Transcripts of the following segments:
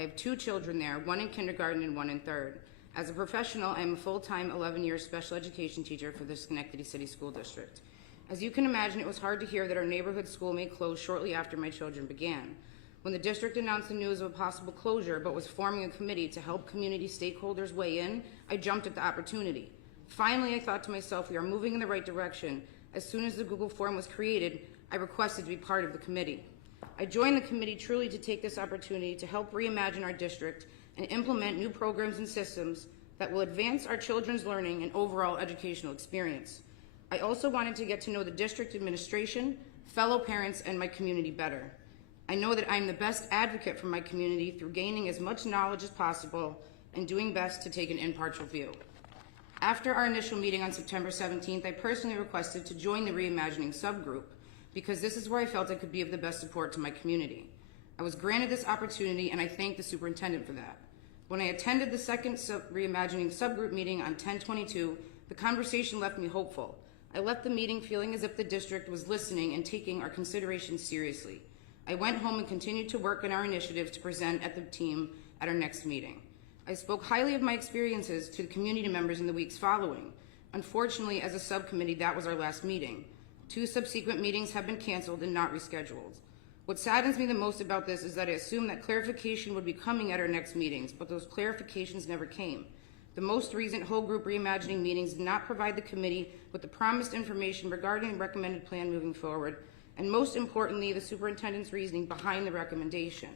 I have 2 children there, one in kindergarten and one in 3rd. As a professional, I am a full-time 11-year special education teacher for the Schenectady City School District. As you can imagine, it was hard to hear that our neighborhood school may close shortly after my children began. When the district announced the news of a possible closure but was forming a committee to help community stakeholders weigh in, I jumped at the opportunity. Finally, I thought to myself, we are moving in the right direction. As soon as the Google form was created, I requested to be part of the committee. I joined the committee truly to take this opportunity to help reimagine our district and implement new programs and systems that will advance our children's learning and overall educational experience. I also wanted to get to know the district administration, fellow parents, and my community better. I know that I'm the best advocate for my community through gaining as much knowledge as possible and doing best to take an impartial view. After our initial meeting on September 17th, I personally requested to join the Reimagining subgroup because this is where I felt I could be of the best support to my community. I was granted this opportunity and I thank the superintendent for that. When I attended the second Reimagining subgroup meeting on 10/22, the conversation left me hopeful. I left the meeting feeling as if the district was listening and taking our considerations seriously. I went home and continued to work on our initiatives to present at the team at our next meeting. I spoke highly of my experiences to the community members in the weeks following. Unfortunately, as a subcommittee, that was our last meeting. 2 subsequent meetings have been canceled and not rescheduled. What saddens me the most about this is that I assumed that clarification would be coming at our next meetings, but those clarifications never came. The most recent whole group reimagining meetings did not provide the committee with the promised information regarding the recommended plan moving forward, and most importantly, the superintendent's reasoning behind the recommendation.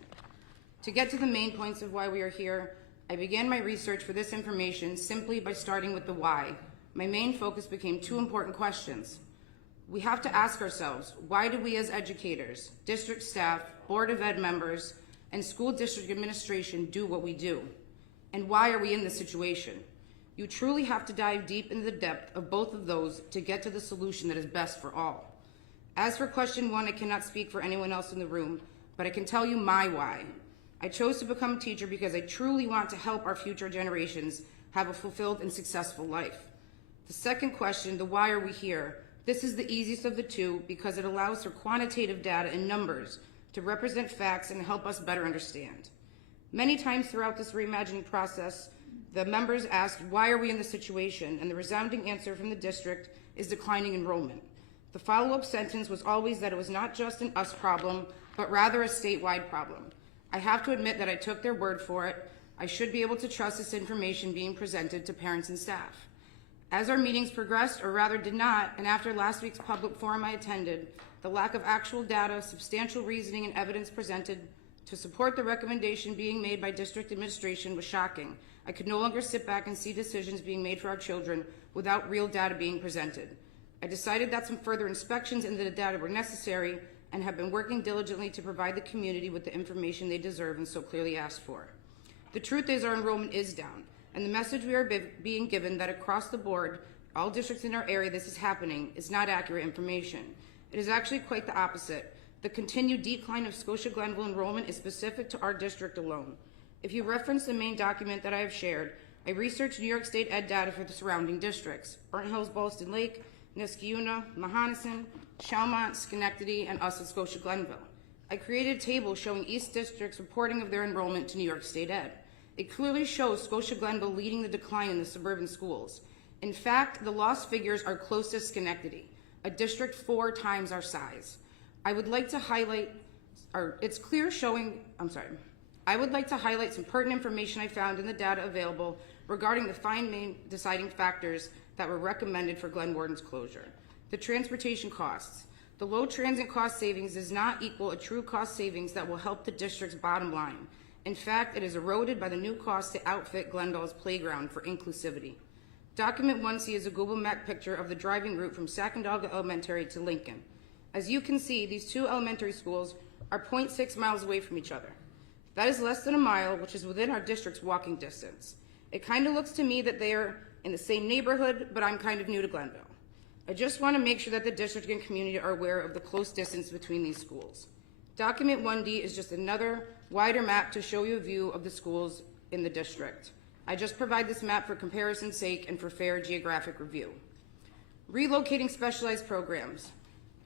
To get to the main points of why we are here, I began my research for this information simply by starting with the why. My main focus became 2 important questions. We have to ask ourselves, why do we as educators, district staff, Board of Ed members, and school district administration do what we do? And why are we in this situation? You truly have to dive deep into the depth of both of those to get to the solution that is best for all. As for question 1, I cannot speak for anyone else in the room, but I can tell you my why. I chose to become a teacher because I truly want to help our future generations have a fulfilled and successful life. The second question, the why are we here? This is the easiest of the 2 because it allows for quantitative data and numbers to represent facts and help us better understand. Many times throughout this reimagining process, the members asked, why are we in this situation? And the resounding answer from the district is declining enrollment. The follow-up sentence was always that it was not just an us problem, but rather a statewide problem. I have to admit that I took their word for it. I should be able to trust this information being presented to parents and staff. As our meetings progressed, or rather did not, and after last week's public forum I attended, the lack of actual data, substantial reasoning, and evidence presented to support the recommendation being made by district administration was shocking. I could no longer sit back and see decisions being made for our children without real data being presented. I decided that some further inspections into the data were necessary and have been working diligently to provide the community with the information they deserve and so clearly asked for. The truth is our enrollment is down, and the message we are being given that across the board, all districts in our area this is happening, is not accurate information. It is actually quite the opposite. The continued decline of Scotia-Glenville enrollment is specific to our district alone. If you reference the main document that I have shared, I researched New York State Ed data for the surrounding districts, Burnt Hills, Ballston Lake, Niskayuna, Mahonison, Chalmont, Schenectady, and us at Scotia-Glenville. I created a table showing East District's reporting of their enrollment to New York State Ed. It clearly shows Scotia-Glenville leading the decline in the suburban schools. In fact, the lost figures are close to Schenectady, a district 4 times our size. I would like to highlight some pertinent information I found in the data available regarding the 5 main deciding factors that were recommended for Glenwarden's closure. The transportation costs. The low transit cost savings does not equal a true cost savings that will help the district's bottom line. In fact, it is eroded by the new cost to outfit Glendale's playground for inclusivity. Document 1C is a Google Map picture of the driving route from Sacandaga Elementary to Lincoln. As you can see, these 2 elementary schools are 0.6 miles away from each other. That is less than a mile, which is within our district's walking distance. It kind of looks to me that they are in the same neighborhood, but I'm kind of new to Glenville. I just want to make sure that the district and community are aware of the close distance between these schools. Document 1D is just another wider map to show you a view of the schools in the district. I just provide this map for comparison's sake and for fair geographic review. Relocating specialized programs.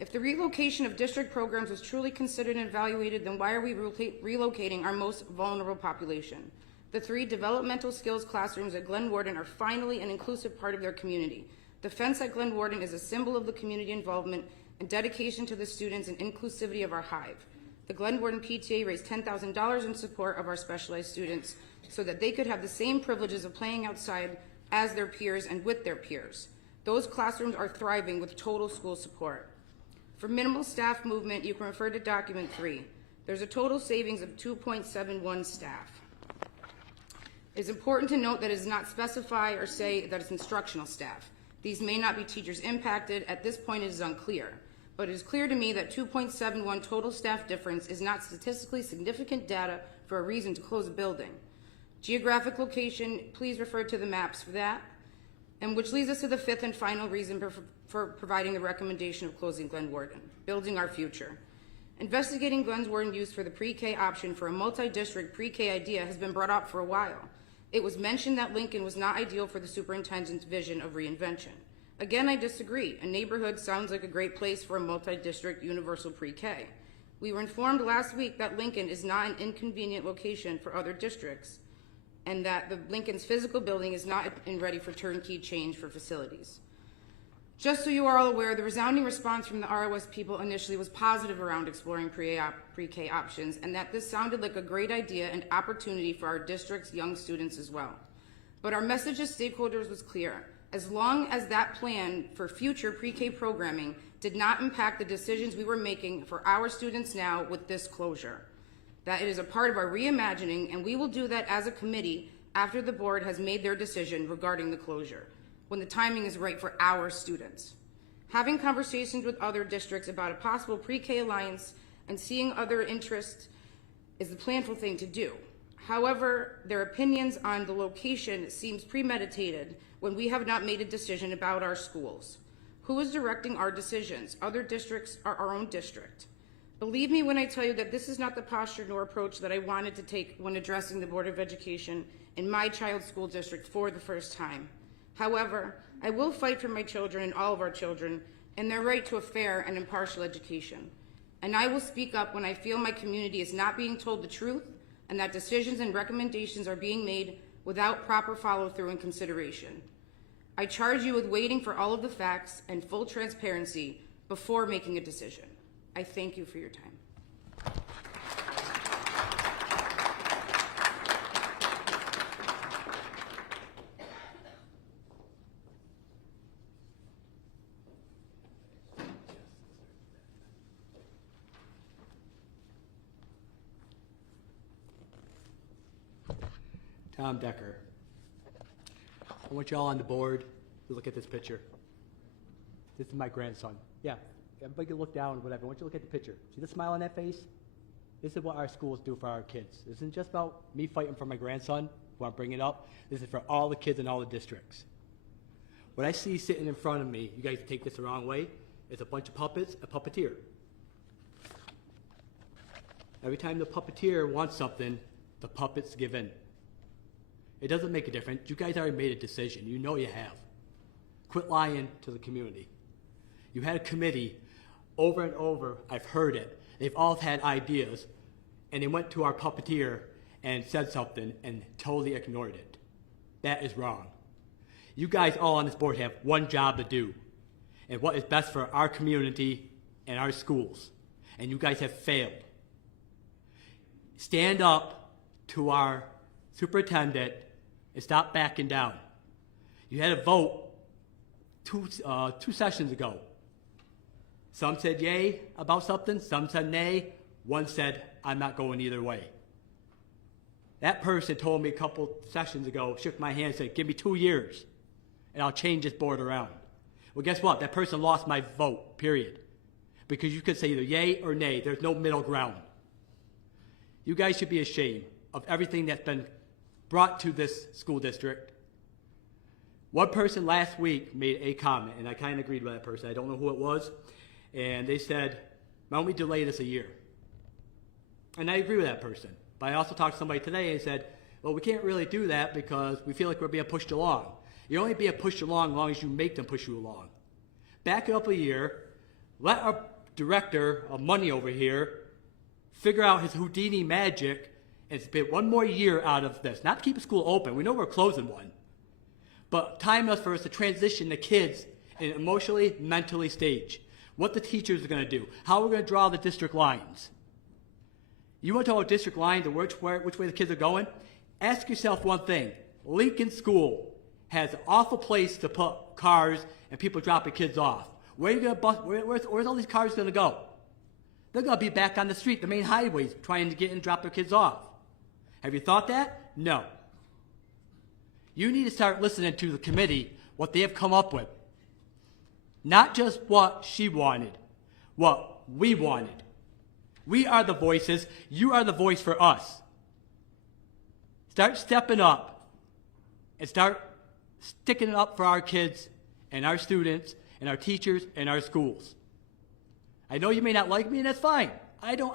If the relocation of district programs was truly considered and evaluated, then why are we relocating our most vulnerable population? The 3 developmental skills classrooms at Glen Warden are finally an inclusive part of their community. The fence at Glen Warden is a symbol of the community involvement and dedication to the students and inclusivity of our hive. The Glen Warden PTA raised $10,000 in support of our specialized students so that they could have the same privileges of playing outside as their peers and with their peers. Those classrooms are thriving with total school support. For minimal staff movement, you can refer to document 3. There's a total savings of 2.71 staff. It is important to note that it does not specify or say that it's instructional staff. These may not be teachers impacted. At this point, it is unclear. But it is clear to me that 2.71 total staff difference is not statistically significant data for a reason to close a building. Geographic location, please refer to the maps for that. And which leads us to the 5th and final reason for providing the recommendation of closing Glen Warden, building our future. Investigating Glen Warden use for the pre-K option for a multi-district pre-K idea has been brought up for a while. It was mentioned that Lincoln was not ideal for the superintendent's vision of reinvention. Again, I disagree. A neighborhood sounds like a great place for a multi-district universal pre-K. We were informed last week that Lincoln is not an inconvenient location for other districts, and that the Lincoln's physical building is not ready for turnkey change for facilities. Just so you are all aware, the resounding response from the ROS people initially was positive around exploring pre-K options, and that this sounded like a great idea and opportunity for our district's young students as well. But our message to stakeholders was clear. As long as that plan for future pre-K programming did not impact the decisions we were making for our students now with this closure, that it is a part of our reimagining, and we will do that as a committee after the board has made their decision regarding the closure, when the timing is right for our students. Having conversations with other districts about a possible pre-K alliance and seeing other interests is the planful thing to do. However, their opinions on the location seems premeditated when we have not made a decision about our schools. Who is directing our decisions? Other districts are our own district. Believe me when I tell you that this is not the posture nor approach that I wanted to take when addressing the Board of Education in my child's school district for the first time. However, I will fight for my children and all of our children and their right to a fair and impartial education. And I will speak up when I feel my community is not being told the truth and that decisions and recommendations are being made without proper follow-through and consideration. I charge you with waiting for all of the facts and full transparency before making a decision. I thank you for your time. Tom Decker. I want you all on the board to look at this picture. This is my grandson. Yeah, everybody can look down, whatever. I want you to look at the picture. See the smile on that face? This is what our schools do for our kids. This isn't just about me fighting for my grandson, who I'm bringing up. This is for all the kids in all the districts. What I see sitting in front of me, you guys take this the wrong way, is a bunch of puppets, a puppeteer. Every time the puppeteer wants something, the puppets give in. It doesn't make a difference. You guys already made a decision. You know you have. Quit lying to the community. You had a committee over and over. I've heard it. They've all had ideas, and they went to our puppeteer and said something and totally ignored it. That is wrong. You guys all on this board have one job to do, and what is best for our community and our schools, and you guys have failed. Stand up to our superintendent and stop backing down. You had a vote two sessions ago. Some said yay about something, some said nay, one said, I'm not going either way. That person told me a couple sessions ago, shook my hand and said, give me 2 years and I'll change this board around. Well, guess what? That person lost my vote, period. Because you could say either yay or nay. There's no middle ground. You guys should be ashamed of everything that's been brought to this school district. One person last week made a comment, and I kind of agreed with that person. I don't know who it was. And they said, why don't we delay this a year? And I agree with that person. But I also talked to somebody today and said, well, we can't really do that because we feel like we're being pushed along. You're only being pushed along as long as you make them push you along. Back it up a year, let our director of money over here figure out his Houdini magic and spend one more year out of this. Not to keep the school open. We know we're closing one. But time us for us to transition the kids in an emotionally, mentally stage. What the teachers are going to do. How we're going to draw the district lines. You want to talk about district lines and which way the kids are going? Ask yourself one thing. Lincoln School has an awful place to put cars and people dropping kids off. Where are you going to bus? Where's all these cars going to go? They're going to be back on the street, the main highways, trying to get in and drop their kids off. Have you thought that? No. You need to start listening to the committee, what they have come up with. Not just what she wanted, what we wanted. We are the voices. You are the voice for us. Start stepping up and start sticking it up for our kids and our students and our teachers and our schools. I know you may not like me, and that's fine. I go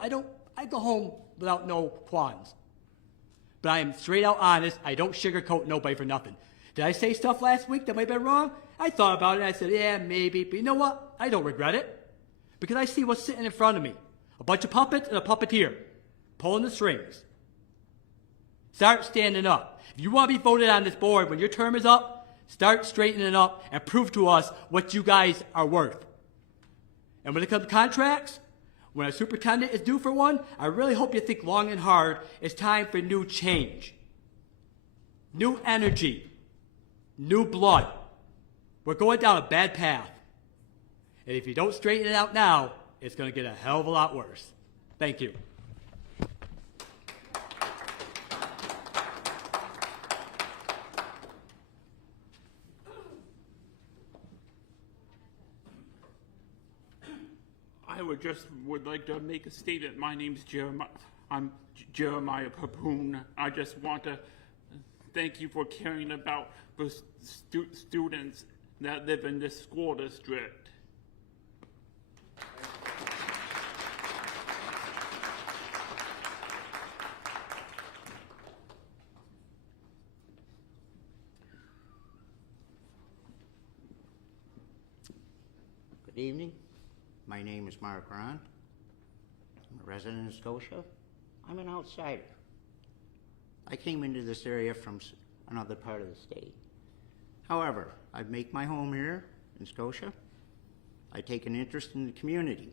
home without no qualms. But I am straight out honest. I don't sugarcoat nobody for nothing. Did I say stuff last week that might have been wrong? I thought about it, and I said, yeah, maybe. But you know what? I don't regret it. Because I see what's sitting in front of me. A bunch of puppets and a puppeteer pulling the strings. Start standing up. If you want to be voted on this board when your term is up, start straightening up and prove to us what you guys are worth. And when it comes to contracts, when a superintendent is due for one, I really hope you think long and hard. It's time for new change. New energy. New blood. We're going down a bad path. And if you don't straighten it out now, it's going to get a hell of a lot worse. Thank you. I would like to make a statement. My name's Jeremiah. I'm Jeremiah Papoon. I just want to thank you for caring about the students that live in this school district. Good evening. My name is Mark Ron. I'm a resident of Scotia. I'm an outsider. I came into this area from another part of the state. However, I make my home here in Scotia. I take an interest in the community.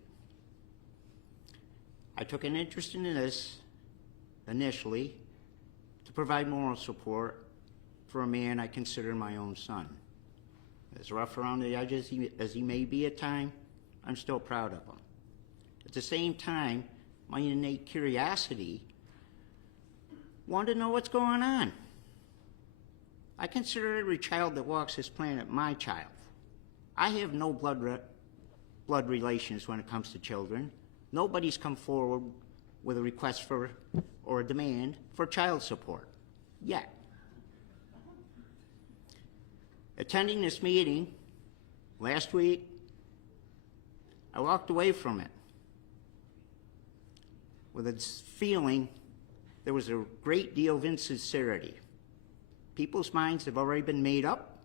I took an interest in this initially to provide moral support for a man I consider my own son. As rough around the edges as he may be at times, I'm still proud of him. At the same time, my innate curiosity wanted to know what's going on. I consider every child that walks this planet my child. I have no blood relations when it comes to children. Nobody's come forward with a request for or a demand for child support yet. Attending this meeting last week, I walked away from it with a feeling there was a great deal of insincerity. People's minds have already been made up,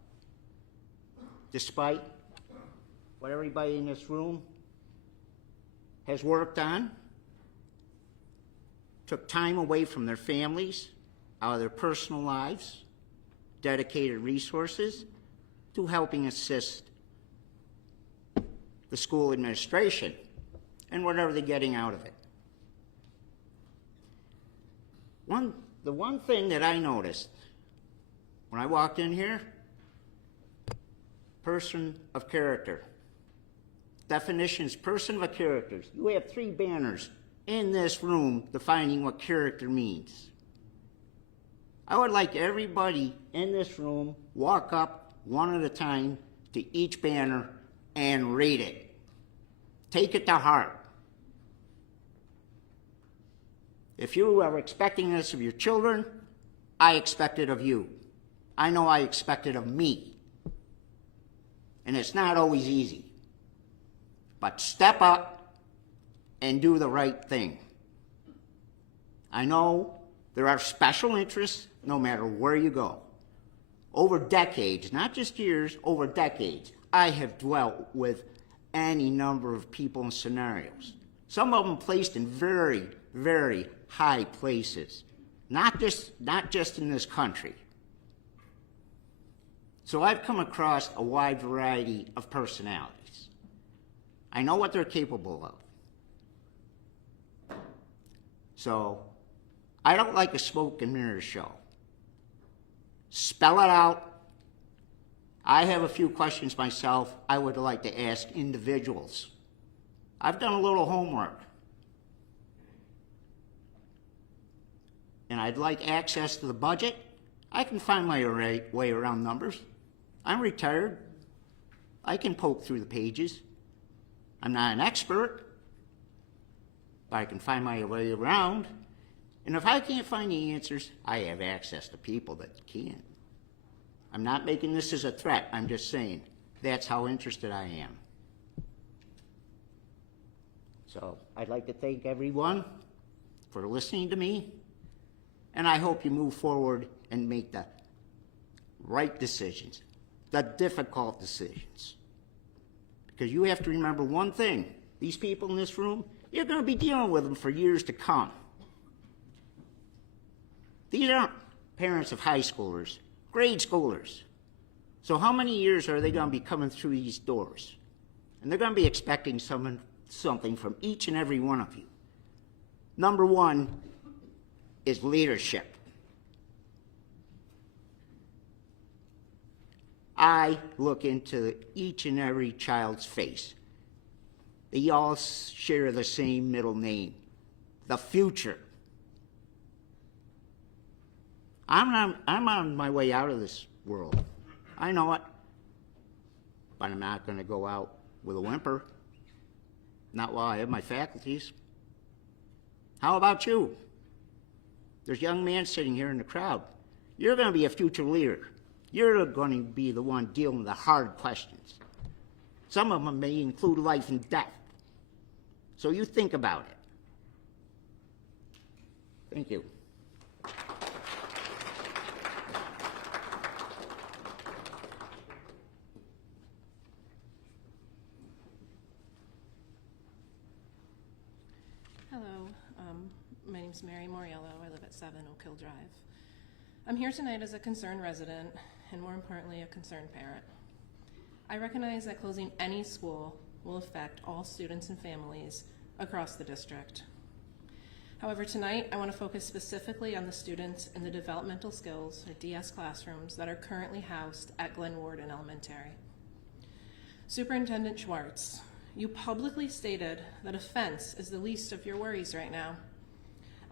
despite what everybody in this room has worked on, took time away from their families, out of their personal lives, dedicated resources to helping assist the school administration and whatever they're getting out of it. The one thing that I noticed when I walked in here, person of character. Definitions, person of characters. You have 3 banners in this room defining what character means. I would like everybody in this room walk up one at a time to each banner and read it. Take it to heart. If you are expecting this of your children, I expect it of you. I know I expect it of me. And it's not always easy. But step up and do the right thing. I know there are special interests no matter where you go. Over decades, not just years, over decades, I have dwelt with any number of people and scenarios. Some of them placed in very, very high places, not just in this country. So I've come across a wide variety of personalities. I know what they're capable of. So I don't like a smoke and mirrors show. Spell it out. I have a few questions myself I would like to ask individuals. I've done a little homework. And I'd like access to the budget. I can find my way around numbers. I'm retired. I can poke through the pages. I'm not an expert, but I can find my way around. And if I can't find the answers, I have access to people that can. I'm not making this as a threat. I'm just saying that's how interested I am. So I'd like to thank everyone for listening to me, and I hope you move forward and make the right decisions, the difficult decisions. Because you have to remember one thing, these people in this room, you're going to be dealing with them for years to come. These aren't parents of high schoolers, grade schoolers. So how many years are they going to be coming through these doors? And they're going to be expecting something from each and every one of you. Number one is leadership. I look into each and every child's face. They all share the same middle name, the future. I'm on my way out of this world. I know it. But I'm not going to go out with a whimper. Not while I have my faculties. How about you? There's a young man sitting here in the crowd. You're going to be a future leader. You're going to be the one dealing with the hard questions. Some of them may include life and death. So you think about it. Thank you. Hello, my name's Mary Moriello. I live at 7 Oak Hill Drive. I'm here tonight as a concerned resident, and more importantly, a concerned parent. I recognize that closing any school will affect all students and families across the district. However, tonight I want to focus specifically on the students in the developmental skills, or DS classrooms, that are currently housed at Glen Warden Elementary. Superintendent Schwartz, you publicly stated that a fence is the least of your worries right now.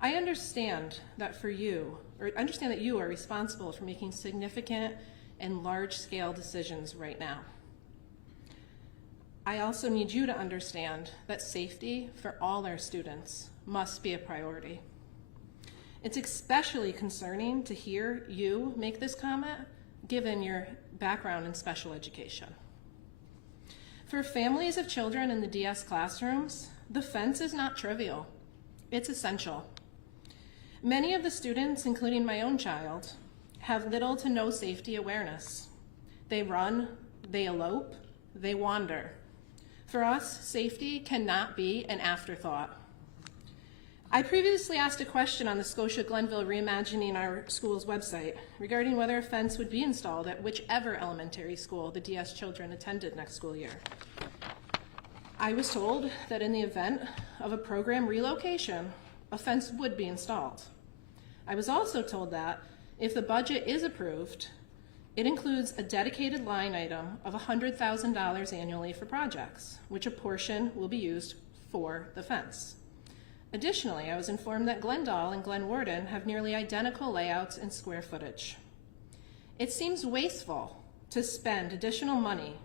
I understand that you are responsible for making significant and large-scale decisions right now. I also need you to understand that safety for all our students must be a priority. It's especially concerning to hear you make this comment, given your background in special education. For families of children in the DS classrooms, the fence is not trivial. It's essential. Many of the students, including my own child, have little to no safety awareness. They run, they elope, they wander. For us, safety cannot be an afterthought. I previously asked a question on the Scotia-Glenville Reimagining Our Schools website regarding whether a fence would be installed at whichever elementary school the DS children attended next school year. I was told that in the event of a program relocation, a fence would be installed. I was also told that if the budget is approved, it includes a dedicated line item of $100,000 annually for projects, which a portion will be used for the fence. Additionally, I was informed that Glendale and Glen Warden have nearly identical layouts and square footage. It seems wasteful to spend additional money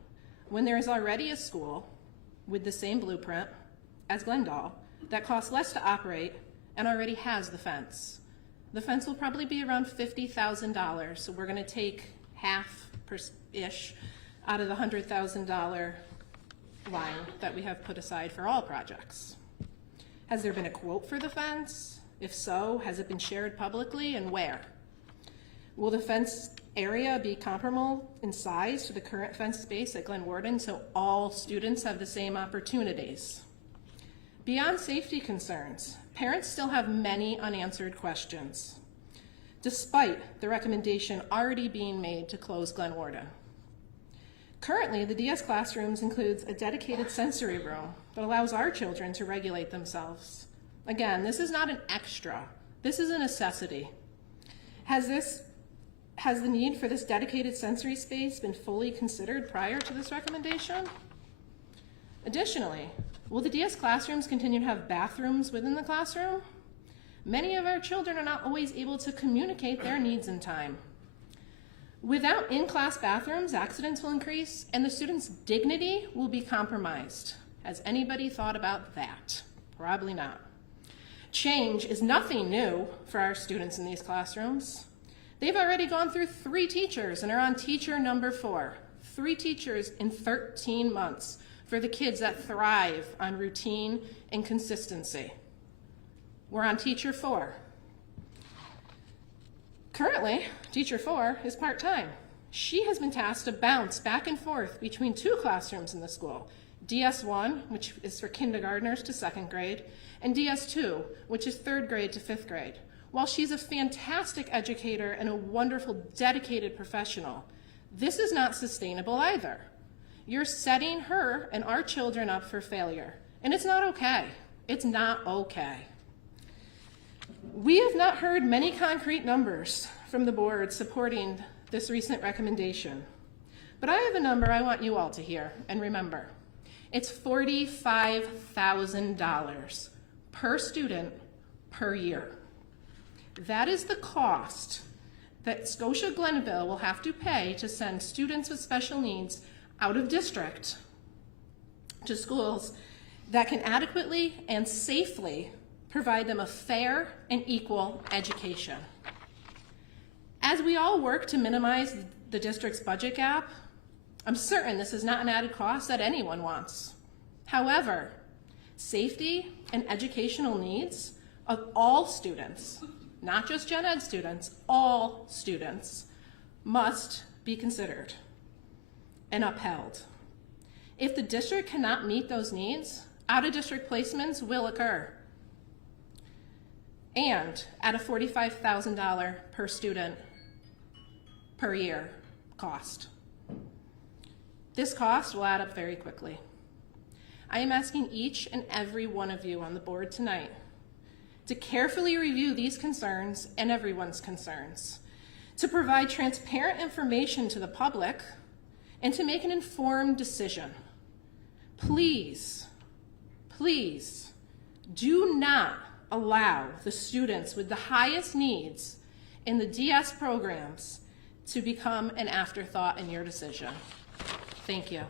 when there is already a school with the same blueprint as Glendale that costs less to operate and already has the fence. The fence will probably be around $50,000, so we're going to take half-ish out of the $100,000 line that we have put aside for all projects. Has there been a quote for the fence? If so, has it been shared publicly, and where? Will the fence area be comparable in size to the current fence space at Glen Warden so all students have the same opportunities? Beyond safety concerns, parents still have many unanswered questions, despite the recommendation already being made to close Glen Warden. Currently, the DS Classrooms includes a dedicated sensory room that allows our children to regulate themselves. Again, this is not an extra. This is a necessity. Has the need for this dedicated sensory space been fully considered prior to this recommendation? Additionally, will the DS Classrooms continue to have bathrooms within the classroom? Many of our children are not always able to communicate their needs in time. Without in-class bathrooms, accidents will increase and the students' dignity will be compromised. Has anybody thought about that? Probably not. Change is nothing new for our students in these classrooms. They've already gone through 3 teachers and are on teacher number 4. 3 teachers in 13 months for the kids that thrive on routine and consistency. We're on teacher 4. Currently, teacher 4 is part-time. She has been tasked to bounce back and forth between 2 classrooms in the school, DS1, which is for kindergartners to 2nd grade, and DS2, which is 3rd grade to 5th grade. While she's a fantastic educator and a wonderful, dedicated professional, this is not sustainable either. You're setting her and our children up for failure, and it's not okay. It's not okay. We have not heard many concrete numbers from the board supporting this recent recommendation, but I have a number I want you all to hear and remember. It's $45,000 per student per year. That is the cost that Scotia-Glenville will have to pay to send students with special needs out of district to schools that can adequately and safely provide them a fair and equal education. As we all work to minimize the district's budget gap, I'm certain this is not an added cost that anyone wants. However, safety and educational needs of all students, not just gen ed students, all students, must be considered and upheld. If the district cannot meet those needs, out-of-district placements will occur, and at a $45,000 per student per year cost. This cost will add up very quickly. I am asking each and every one of you on the board tonight to carefully review these concerns and everyone's concerns, to provide transparent information to the public, and to make an informed decision. Please, please, do not allow the students with the highest needs in the DS programs to become an afterthought in your decision. Thank you.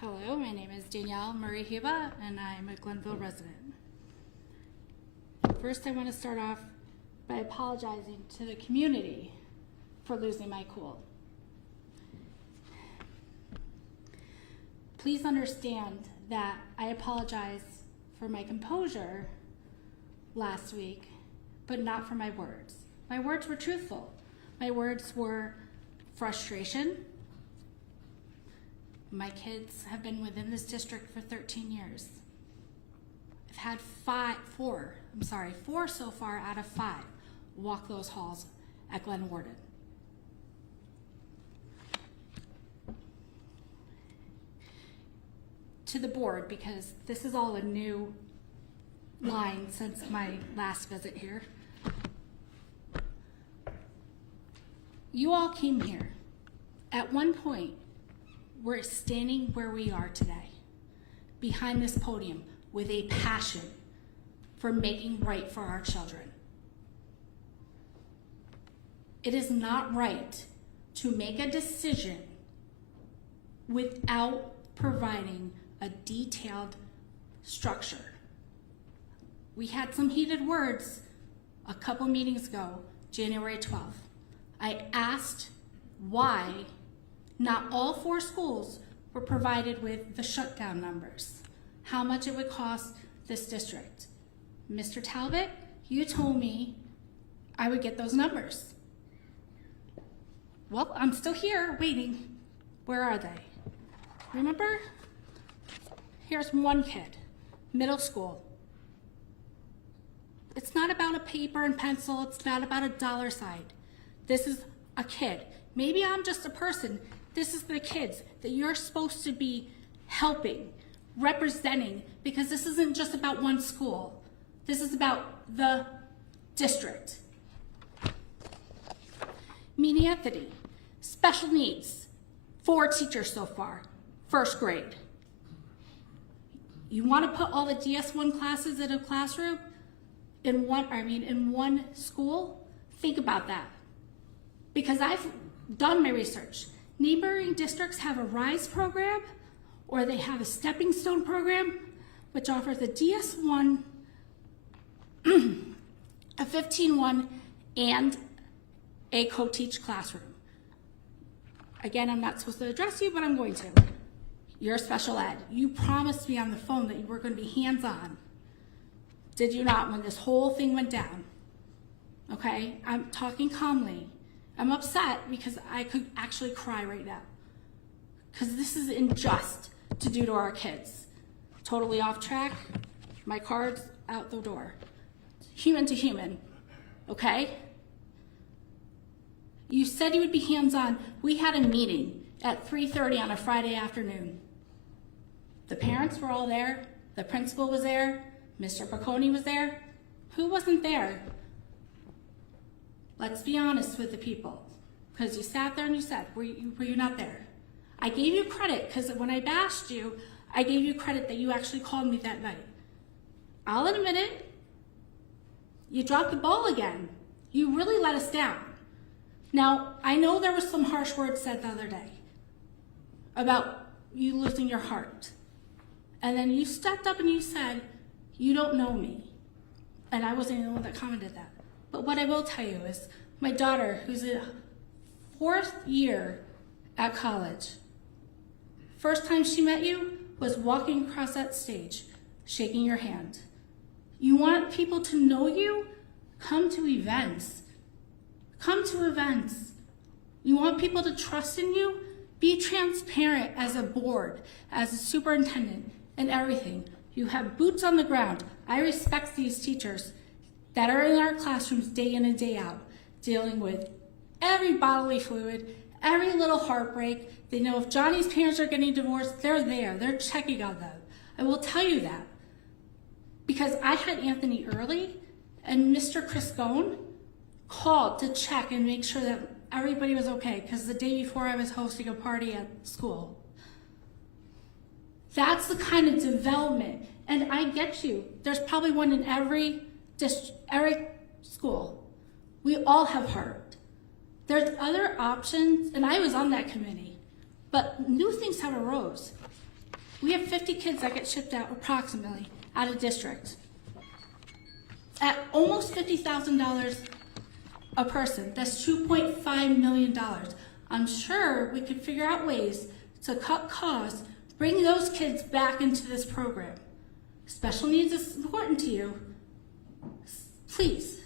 Hello, my name is Danielle Murray Huba, and I'm a Glenville resident. First, I want to start off by apologizing to the community for losing my cool. Please understand that I apologize for my composure last week, but not for my words. My words were truthful. My words were frustration. My kids have been within this district for 13 years. I've had four so far out of 5 walk those halls at Glen Warden. To the board, because this is all a new line since my last visit here. You all came here. At one point, we're standing where we are today, behind this podium, with a passion for making right for our children. It is not right to make a decision without providing a detailed structure. We had some heated words a couple meetings ago, January 12th. I asked why not all 4 schools were provided with the shutdown numbers, how much it would cost this district. Mr. Talbot, you told me I would get those numbers. Well, I'm still here waiting. Where are they? Remember? Here's one kid, middle school. It's not about a paper and pencil, it's not about a dollar sign. This is a kid. Maybe I'm just a person. This is the kids that you're supposed to be helping, representing, because this isn't just about one school. This is about the district. Meany Anthony, special needs, 4 teachers so far, 1st grade. You want to put all the DS1 classes in a classroom in one school? Think about that. Because I've done my research. Neighboring districts have a RISE program, or they have a Stepping Stone program, which offers a DS1, a 15-1, and a co-teach classroom. Again, I'm not supposed to address you, but I'm going to. You're special ed. You promised me on the phone that you were going to be hands-on. Did you not when this whole thing went down? Okay, I'm talking calmly. I'm upset because I could actually cry right now. Because this is unjust to do to our kids. Totally off track. My card's out the door. Human to human, okay? You said you would be hands-on. We had a meeting at 3:30 on a Friday afternoon. The parents were all there. The principal was there. Mr. Piccone was there. Who wasn't there? Let's be honest with the people. Because you sat there and you said, were you not there? I gave you credit, because when I bashed you, I gave you credit that you actually called me that night. I'll admit it. You dropped the ball again. You really let us down. Now, I know there was some harsh words said the other day about you losing your heart. And then you stepped up and you said, you don't know me. And I wasn't the one that commented that. But what I will tell you is my daughter, who's in 4th year at college, first time she met you was walking across that stage, shaking your hand. You want people to know you? Come to events. Come to events. You want people to trust in you? Be transparent as a board, as a superintendent, and everything. You have boots on the ground. I respect these teachers that are in our classrooms day in and day out, dealing with every bodily fluid, every little heartbreak. They know if Johnny's parents are getting divorced, they're there. They're checking on them. I will tell you that. Because I had Anthony early, and Mr. Criscone called to check and make sure that everybody was okay, because the day before I was hosting a party at school. That's the kind of development. And I get you. There's probably one in every school. We all have heart. There's other options, and I was on that committee, but new things have arose. We have 50 kids that get shipped out approximately out of district at almost $50,000 a person. That's $2.5 million. I'm sure we could figure out ways to cut costs, bring those kids back into this program. Special needs is important to you. Please,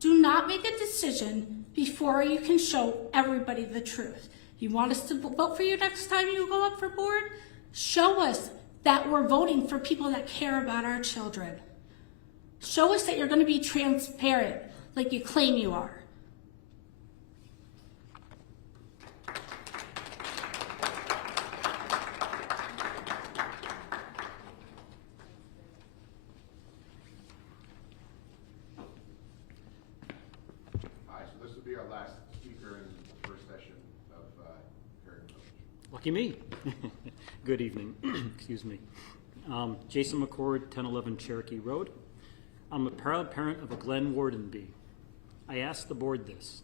do not make a decision before you can show everybody the truth. You want us to vote for you next time you go up for board? Show us that we're voting for people that care about our children. Show us that you're going to be transparent like you claim you are. Lucky me. Good evening. Excuse me. Jason McCord, 1011 Cherokee Road. I'm a proud parent of a Glen Warden bee. I asked the board this.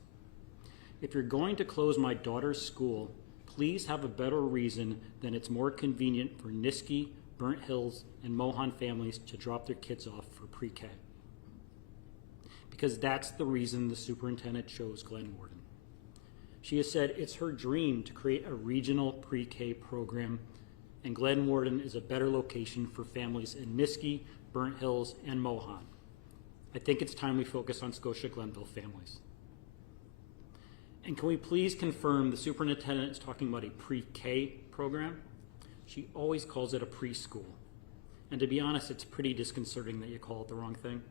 If you're going to close my daughter's school, please have a better reason than it's more convenient for Niski, Burnt Hills, and Mohan families to drop their kids off for pre-K. Because that's the reason the superintendent chose Glen Warden. She has said it's her dream to create a regional pre-K program, and Glen Warden is a better location for families in Niskey, Burnt Hills, and Mohan. I think it's time we focus on Scotia-Glenville families. And can we please confirm the superintendent is talking about a pre-K program? She always calls it a preschool. And to be honest, it's pretty disconcerting that you call it the wrong thing.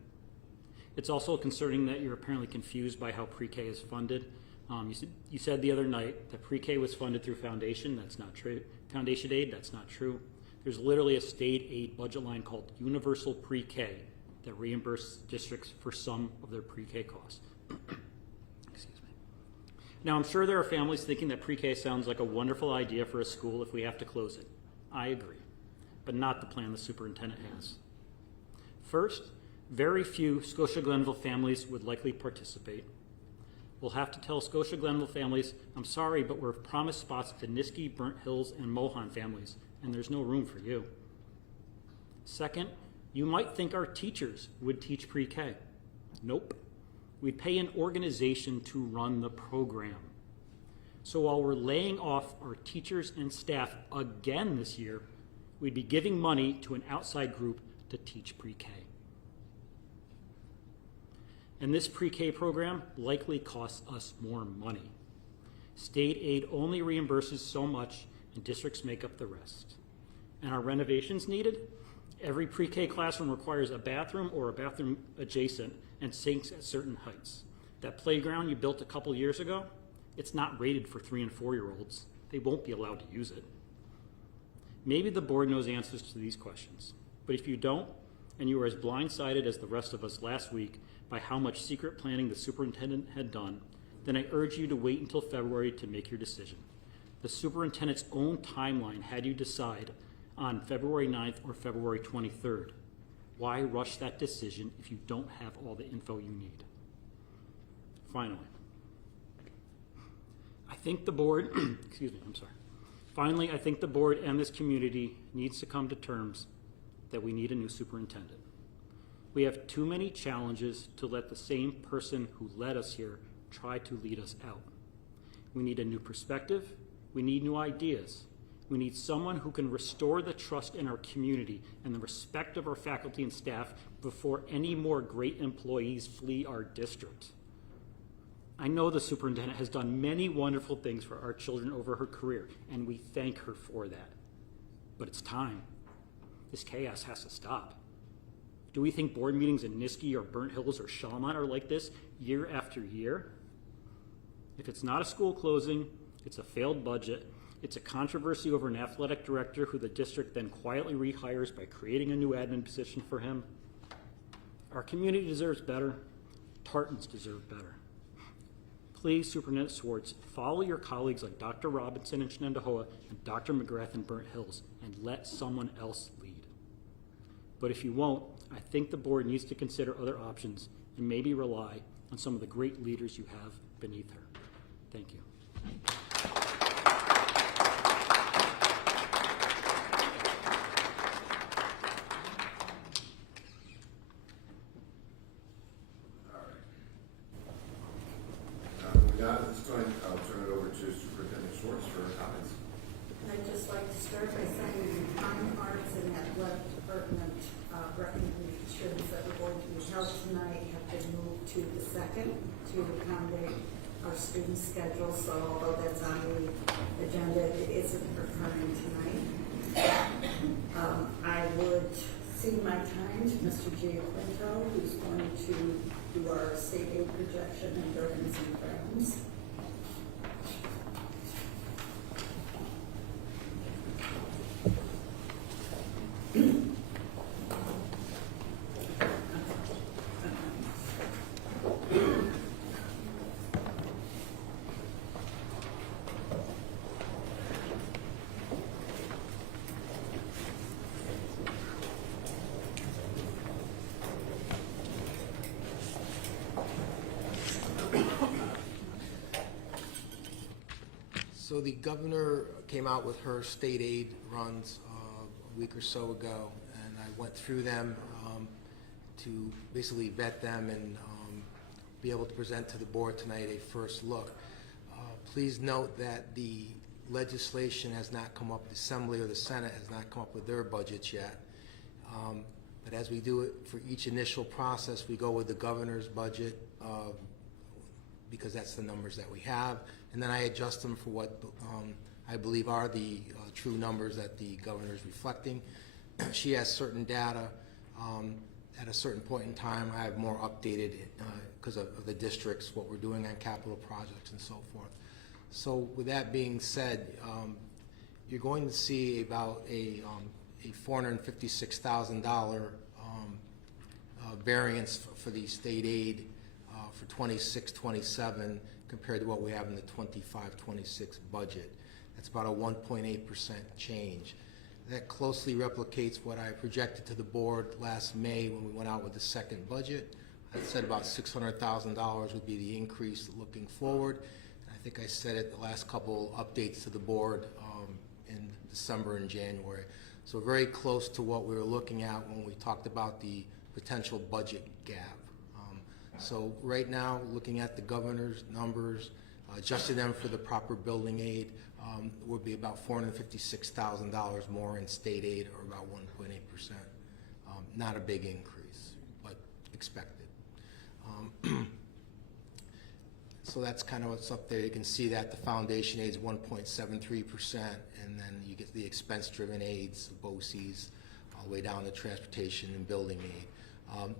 It's also concerning that you're apparently confused by how pre-K is funded. You said the other night that pre-K was funded through foundation. That's not true. Foundation aid, that's not true. There's literally a state aid budget line called Universal Pre-K that reimburses districts for some of their pre-K costs. Excuse me. Now, I'm sure there are families thinking that pre-K sounds like a wonderful idea for a school if we have to close it. I agree, but not the plan the superintendent has. First, very few Scotia-Glenville families would likely participate. We'll have to tell Scotia-Glenville families, I'm sorry, but we're promised spots to Niskey, Burnt Hills, and Mohan families, and there's no room for you. Second, you might think our teachers would teach pre-K. Nope. We pay an organization to run the program. So while we're laying off our teachers and staff again this year, we'd be giving money to an outside group to teach pre-K. And this pre-K program likely costs us more money. State aid only reimburses so much, and districts make up the rest. And are renovations needed? Every pre-K classroom requires a bathroom or a bathroom adjacent and sinks at certain heights. That playground you built a couple years ago, it's not rated for 3- and 4-year-olds. They won't be allowed to use it. Maybe the board knows answers to these questions, but if you don't, and you are as blindsided as the rest of us last week by how much secret planning the superintendent had done, then I urge you to wait until February to make your decision. The superintendent's own timeline had you decide on February 9th or February 23rd. Why rush that decision if you don't have all the info you need? Finally, I think the board, Finally, I think the board and this community needs to come to terms that we need a new superintendent. We have too many challenges to let the same person who led us here try to lead us out. We need a new perspective. We need new ideas. We need someone who can restore the trust in our community and the respect of our faculty and staff before any more great employees flee our district. I know the superintendent has done many wonderful things for our children over her career, and we thank her for that. But it's time. This chaos has to stop. Do we think board meetings in Niskey or Burnt Hills or Shawmut are like this year after year? If it's not a school closing, it's a failed budget, it's a controversy over an athletic director who the district then quietly rehires by creating a new admin position for him. Our community deserves better. Tartans deserve better. Please, Superintendent Swartz, follow your colleagues like Dr. Robinson in Shenandoah and Dr. McGrath in Burnt Hills and let someone else lead. But if you won't, I think the board needs to consider other options and maybe rely on some of the great leaders you have beneath her. Thank you. At this point, I'll turn it over to Superintendent Schwartz for comments. I'd just like to start by saying the fine arts and athletic department recommendations that are going to be held tonight have been moved to the 2nd to accommodate our student schedule. So although that's on the agenda, it isn't occurring tonight. I would cede my time to Mr. J. Quinto, who's going to do our state aid projection and burdens and grounds. So the governor came out with her state aid runs a week or so ago, and I went through them to basically vet them and be able to present to the board tonight a first look. Please note that the legislation has not come up, the Assembly or the Senate has not come up with their budgets yet. But as we do it for each initial process, we go with the governor's budget because that's the numbers that we have. And then I adjust them for what I believe are the true numbers that the governor is reflecting. She has certain data. At a certain point in time, I have more updated because of the districts, what we're doing on capital projects and so forth. So with that being said, you're going to see about a $456,000 variance for the state aid for 26-27 compared to what we have in the 25-26 budget. That's about a 1.8% change. That closely replicates what I projected to the board last May when we went out with the second budget. I said about $600,000 would be the increase looking forward. I think I said it the last couple updates to the board in December and January. So very close to what we were looking at when we talked about the potential budget gap. So right now, looking at the governor's numbers, adjusting them for the proper building aid, would be about $456,000 more in state aid, or about 1.8%. Not a big increase, but expected. So that's kind of what's up there. You can see that the foundation aid is 1.73%, and then you get the expense-driven aids, BOCES, all the way down to transportation and building aid.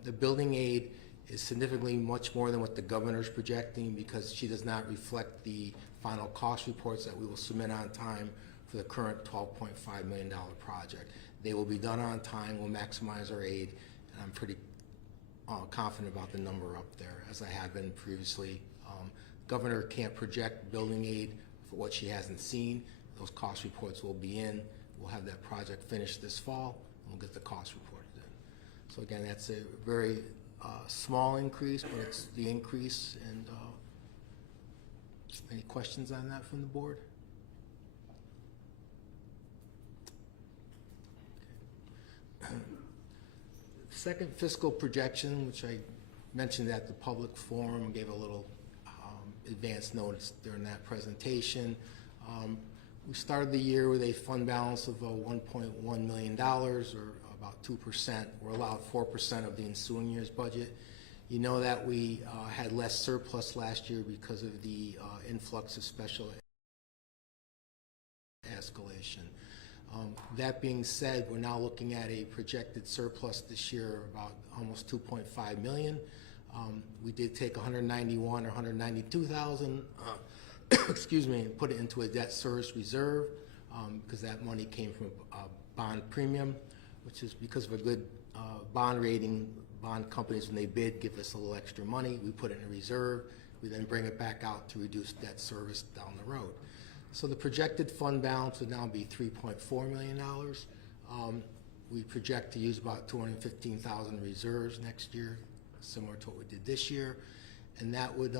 The building aid is significantly much more than what the governor's projecting because she does not reflect the final cost reports that we will submit on time for the current $12.5 million project. They will be done on time, we'll maximize our aid, and I'm pretty confident about the number up there, as I have been previously. Governor can't project building aid for what she hasn't seen. Those cost reports will be in. We'll have that project finished this fall, and we'll get the cost reported in. So again, that's a very small increase, but it's the increase. And any questions on that from the board? Okay. Second fiscal projection, which I mentioned at the public forum, gave a little advance notice during that presentation. We started the year with a fund balance of $1.1 million, or about 2%. We're allowed 4% of the ensuing year's budget. You know that we had less surplus last year because of the influx of special escalation. That being said, we're now looking at a projected surplus this year of about almost $2.5 million. We did take $191,000 or $192,000, excuse me, and put it into a debt service reserve because that money came from a bond premium, which is because of a good bond rating. Bond companies, when they bid, give us a little extra money. We put it in a reserve. We then bring it back out to reduce debt service down the road. So the projected fund balance would now be $3.4 million. We project to use about $215,000 reserves next year, similar to what we did this year, and that would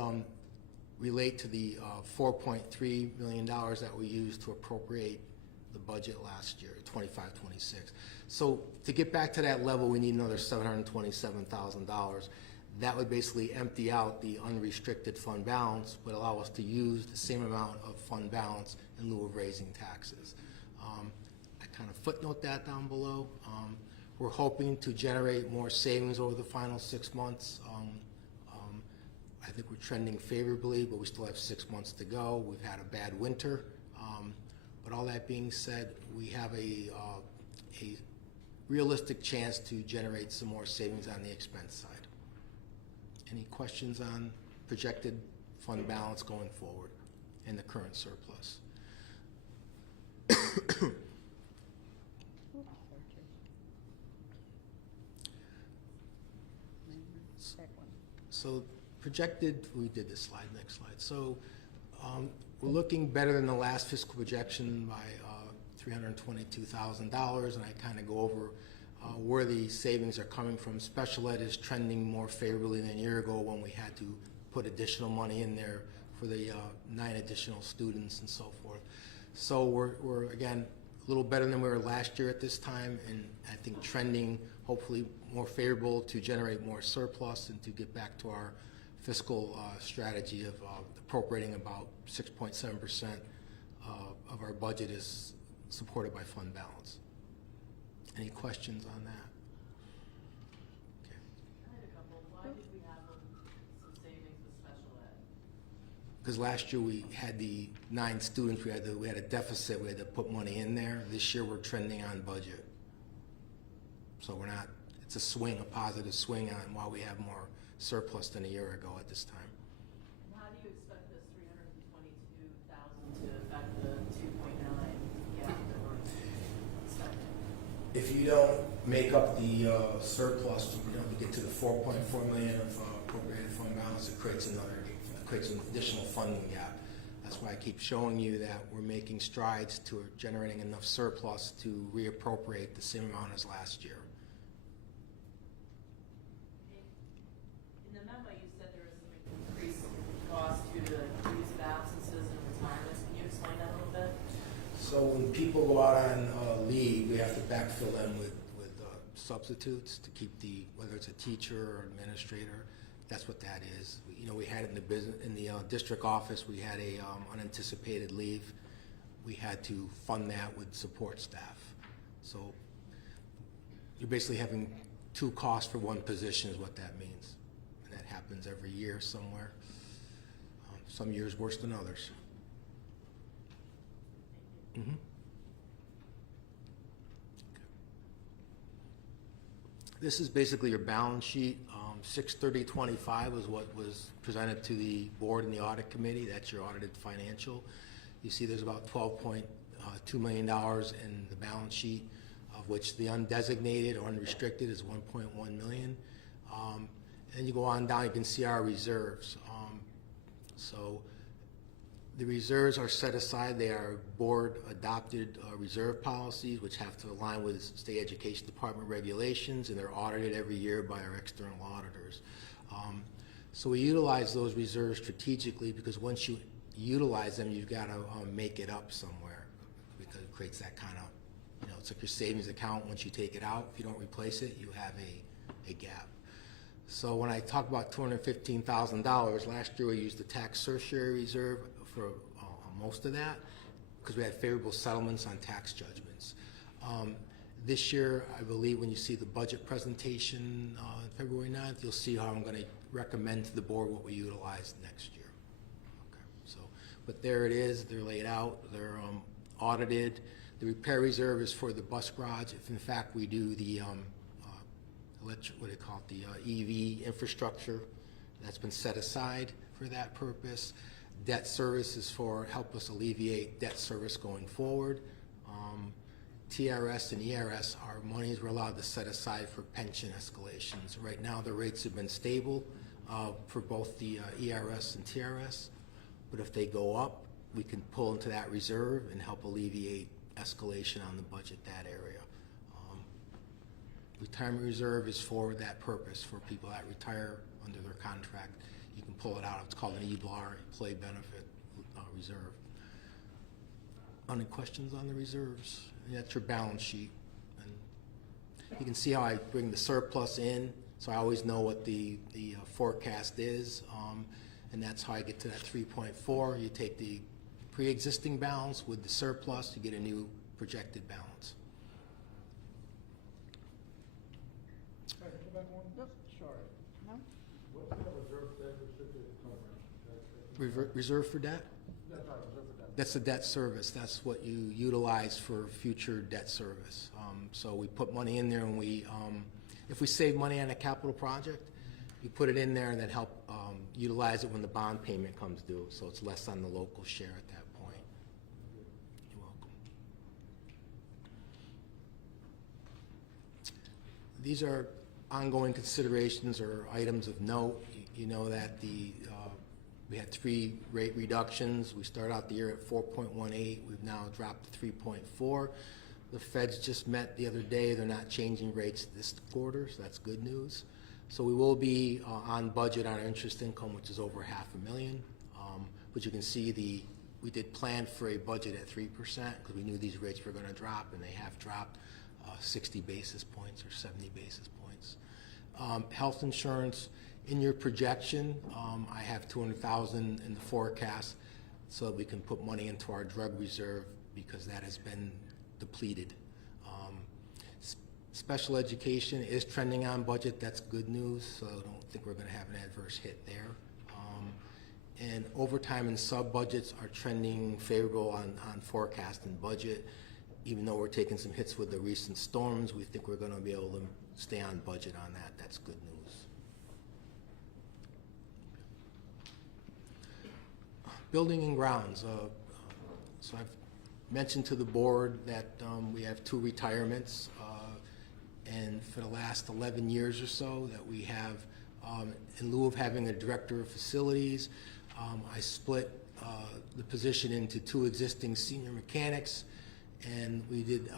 relate to the $4.3 million that we used to appropriate the budget last year, 25-26. So to get back to that level, we need another $727,000. That would basically empty out the unrestricted fund balance, but allow us to use the same amount of fund balance in lieu of raising taxes. I kind of footnote that down below. We're hoping to generate more savings over the final 6 months. I think we're trending favorably, but we still have 6 months to go. We've had a bad winter. But all that being said, we have a realistic chance to generate some more savings on the expense side. Any questions on projected fund balance going forward and the current surplus? So projected, we did this slide, next slide. So we're looking better than the last fiscal projection by $322,000, and I kind of go over where the savings are coming from. Special ed is trending more favorably than a year ago when we had to put additional money in there for the 9 additional students and so forth. So we're again a little better than we were last year at this time, and I think trending hopefully more favorable to generate more surplus and to get back to our fiscal strategy of appropriating about 6.7% of our budget is supported by fund balance. Any questions on that? Okay. I had a couple. Why did we have some savings with special ed? Because last year we had the 9 students, we had a deficit, we had to put money in there. This year we're trending on budget. So we're not, it's a swing, a positive swing on why we have more surplus than a year ago at this time. And how do you expect this 322,000 to affect the 2.9 gap that we're expecting? If you don't make up the surplus, you know, to get to the 4.4 million of appropriated fund balance, it creates an additional funding gap. That's why I keep showing you that we're making strides to generating enough surplus to reappropriate the same amount as last year. In the memo, you said there was some increased cost due to leaves of absences and retirements. Can you explain that a little bit? So when people go out on leave, we have to backfill them with substitutes to keep whether it's a teacher or administrator. That's what that is. You know, we had it in the district office. We had a unanticipated leave. We had to fund that with support staff. So you're basically having 2 costs for 1 position is what that means. And that happens every year somewhere. Some years worse than others. Mm-hmm. Okay. This is basically your balance sheet. 6/30/25 was what was presented to the board and the audit committee. That's your audited financial. You see there's about $12.2 million in the balance sheet, of which the undesignated or unrestricted is $1.1 million. And you go on down, you can see our reserves. So the reserves are set aside. They are board-adopted reserve policies, which have to align with state education department regulations, and they're audited every year by our external auditors. So we utilize those reserves strategically because once you utilize them, you've got to make it up somewhere because it creates that kind of, you know, it's like your savings account. Once you take it out, if you don't replace it, you have a gap. So when I talk about $215,000, last year we used the tax certiorari reserve for most of that because we had favorable settlements on tax judgments. This year, I believe when you see the budget presentation February 9th, you'll see how I'm going to recommend to the board what we utilize next year. Okay, so, but there it is. They're laid out. They're audited. The repair reserve is for the bus garage. If in fact we do the what they call it, the EV infrastructure, that's been set aside for that purpose. Debt service is for help us alleviate debt service going forward. TRS and ERS are monies we're allowed to set aside for pension escalations. Right now the rates have been stable for both the ERS and TRS, but if they go up, we can pull into that reserve and help alleviate escalation on the budget that area. Retirement reserve is for that purpose, for people that retire under their contract. You can pull it out. It's called an EBLAR, employee benefit reserve. Any questions on the reserves? And that's your balance sheet. And you can see how I bring the surplus in, so I always know what the forecast is, and that's how I get to that 3.4. You take the pre-existing balance with the surplus, you get a new projected balance. Reserve for debt? That's the debt service. That's what you utilize for future debt service. So we put money in there, and if we save money on a capital project, you put it in there and then help utilize it when the bond payment comes due, so it's less on the local share at that point. You're welcome. These are ongoing considerations or items of note. You know that we had 3 rate reductions. We started out the year at 4.18. We've now dropped to 3.4. The Feds just met the other day. They're not changing rates this quarter, so that's good news. So we will be on budget on our interest income, which is over $500,000. But you can see we did plan for a budget at 3% because we knew these rates were going to drop, and they have dropped 60 basis points or 70 basis points. Health insurance, In your projection, I have $200,000 in the forecast so that we can put money into our drug reserve because that has been depleted. Special education is trending on budget. That's good news, so I don't think we're going to have an adverse hit there. And overtime and sub-budgets are trending favorable on forecast and budget. Even though we're taking some hits with the recent storms, we think we're going to be able to stay on budget on that. That's good news. Building and grounds. So I've mentioned to the board that we have 2 retirements, and for the last 11 years or so that we have, in lieu of having a director of facilities, I split the position into 2 existing senior mechanics, and we did,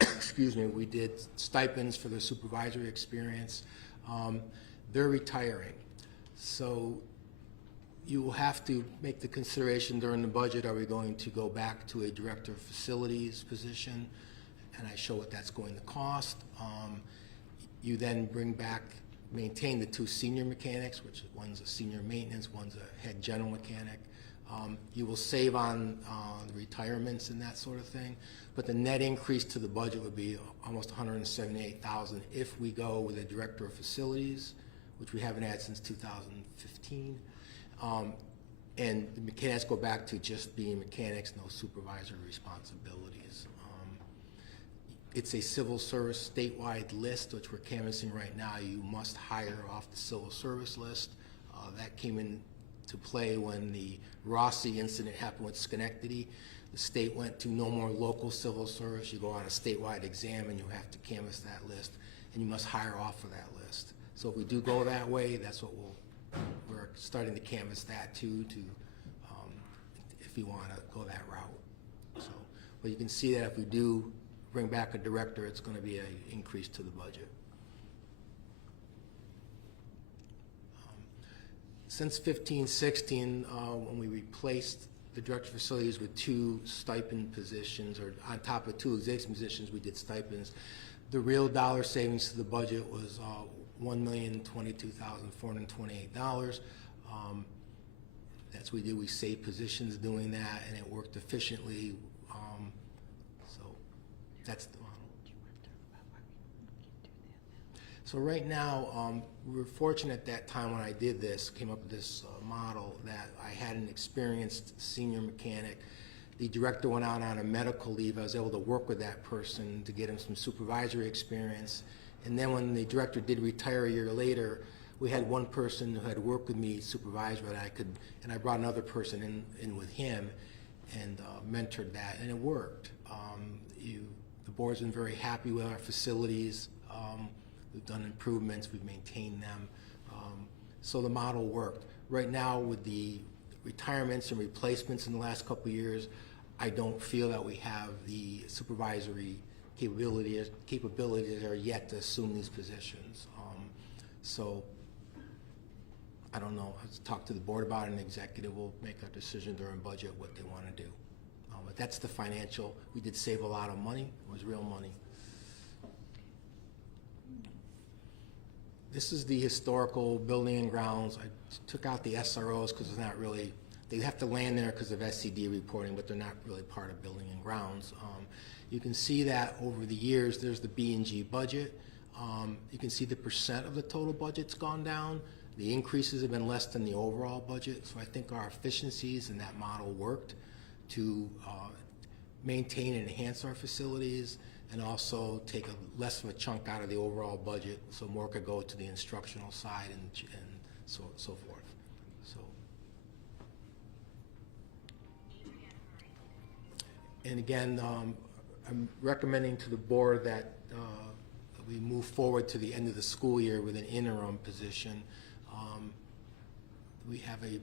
excuse me, we did stipends for their supervisory experience. They're retiring, so you will have to make the consideration during the budget, are we going to go back to a director of facilities position? And I show what that's going to cost. You then bring back, maintain the 2 senior mechanics, which one's a senior maintenance, one's a head general mechanic. You will save on the retirements and that sort of thing, but the net increase to the budget would be almost $178,000 if we go with a director of facilities, which we haven't had since 2015. And the mechanics go back to just being mechanics, no supervisory responsibilities. It's a civil service statewide list, which we're canvassing right now. You must hire off the civil service list. That came into play when the Rossi incident happened with Schenectady. The state went to no more local civil service. You go on a statewide exam and you have to canvass that list, and you must hire off of that list. So if we do go that way, that's what we're starting to canvass that too, if you want to go that route. So, but you can see that if we do bring back a director, it's going to be an increase to the budget. Since 15-16, when we replaced the director of facilities with 2 stipend positions, or on top of 2 existing positions, we did stipends. The real dollar savings to the budget was $1,022,428. That's what we did. We saved positions doing that, and it worked efficiently. So that's the model. So right now, we were fortunate at that time when I did this, came up with this model, that I had an experienced senior mechanic. The director went out on a medical leave. I was able to work with that person to get him some supervisory experience. And then when the director did retire a year later, we had one person who had worked with me supervisor that I could, and I brought another person in with him and mentored that, and it worked. The board's been very happy with our facilities. We've done improvements, we've maintained them. So the model worked. Right now with the retirements and replacements in the last couple of years, I don't feel that we have the supervisory capabilities are yet to assume these positions. So I don't know. Let's talk to the board about it, and the executive will make a decision during budget what they want to do. But that's the financial. We did save a lot of money. It was real money. This is the historical building and grounds. I took out the SROs because it's not really, they have to land there because of SCD reporting, but they're not really part of building and grounds. You can see that over the years, there's the B&G budget. You can see the percent of the total budget's gone down. The increases have been less than the overall budget, so I think our efficiencies in that model worked to maintain and enhance our facilities, and also take less of a chunk out of the overall budget, so more could go to the instructional side and so forth. So, and again, I'm recommending to the board that we move forward to the end of the school year with an interim position. We have a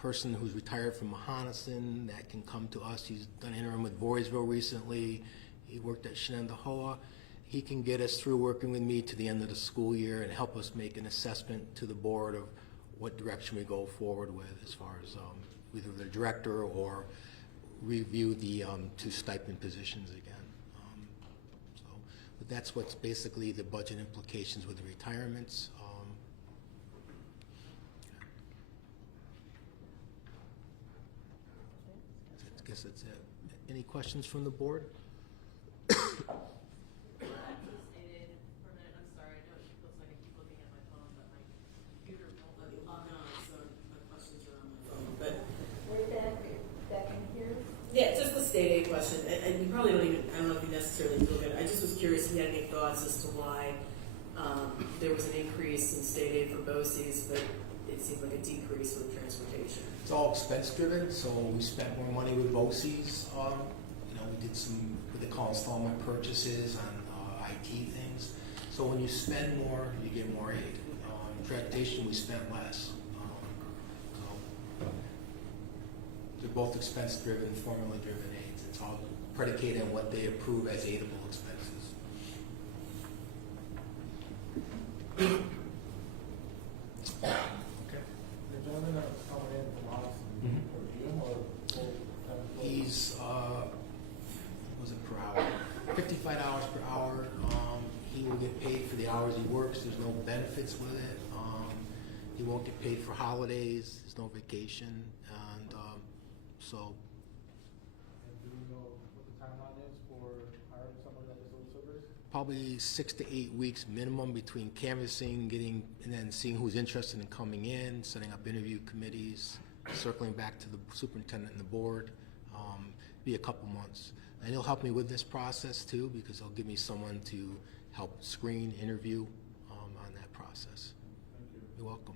person who's retired from Mahonison that can come to us. He's done interim with Voorheesville recently. He worked at Shenandoah. He can get us through working with me to the end of the school year and help us make an assessment to the board of what direction we go forward with as far as either the director or review the 2 stipend positions again. But that's what's basically the budget implications with the retirements. guess that's it. Any questions from the board? Go back to the state aid for a minute. I'm sorry, I know it feels like I keep looking at my phone, but my computer won't let me log on, so my questions are on my phone. But Way back in here. yeah, just the state aid question. And you probably don't even, I don't know if you necessarily feel good. I just was curious if you had any thoughts as to why there was an increase in state aid for BOCES, but it seemed like a decrease with transportation. It's all expense driven, so we spent more money with BOCES. You know, we did some, what they call installment purchases on IT things. So when you spend more, you get more aid. Transportation, we spent less. So they're both expense driven, formula driven aids. It's all predicated on what they approve as aidable expenses. The gentleman that was coming in from Austin, for Jim or full-time employee? He's, was it per hour? $55 per hour. He will get paid for the hours he works. There's no benefits with it. He won't get paid for holidays. There's no vacation. And so And do we know what the timeline is for hiring somebody like this old service? probably 6 to 8 weeks minimum between canvassing, getting, and then seeing who's interested in coming in, setting up interview committees, circling back to the superintendent and the board. Be a couple months. And he'll help me with this process too, because he'll give me someone to help screen, interview on that process. Thank you. You're welcome.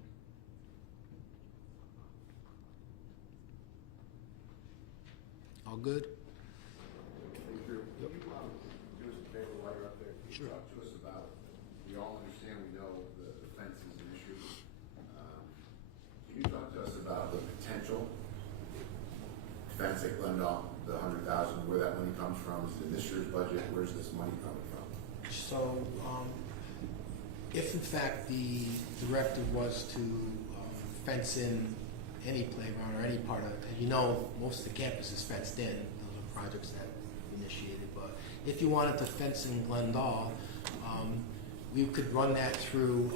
All good? Can you do us a favor while you're up there? Can you talk to us about, we all understand, we know the fence is an issue. Can you talk to us about the potential fence at Glendale, the $100,000, where that money comes from? Is it in this year's budget? Where's this money coming from? So, if in fact the directive was to fence in any playground or any part of it, you know, most of the campus is fenced in. Those are projects that we initiated. But if you wanted to fence in Glendale, we could run that through.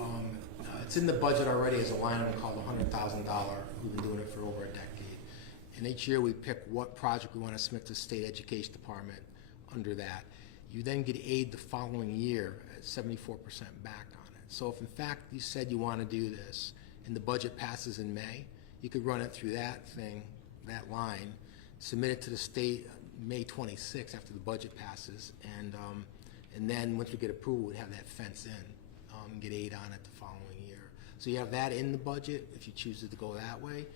It's in the budget already as a line item called $100,000. We've been doing it for over a decade. And each year we pick what project we want to submit to the state education department under that. You then get aid the following year at 74% back on it. So if in fact you said you want to do this and the budget passes in May, you could run it through that thing, that line, submit it to the state May 26th after the budget passes, and then once we get approval, we'd have that fence in, get aid on it the following year. So you have that in the budget if you choose to go that way.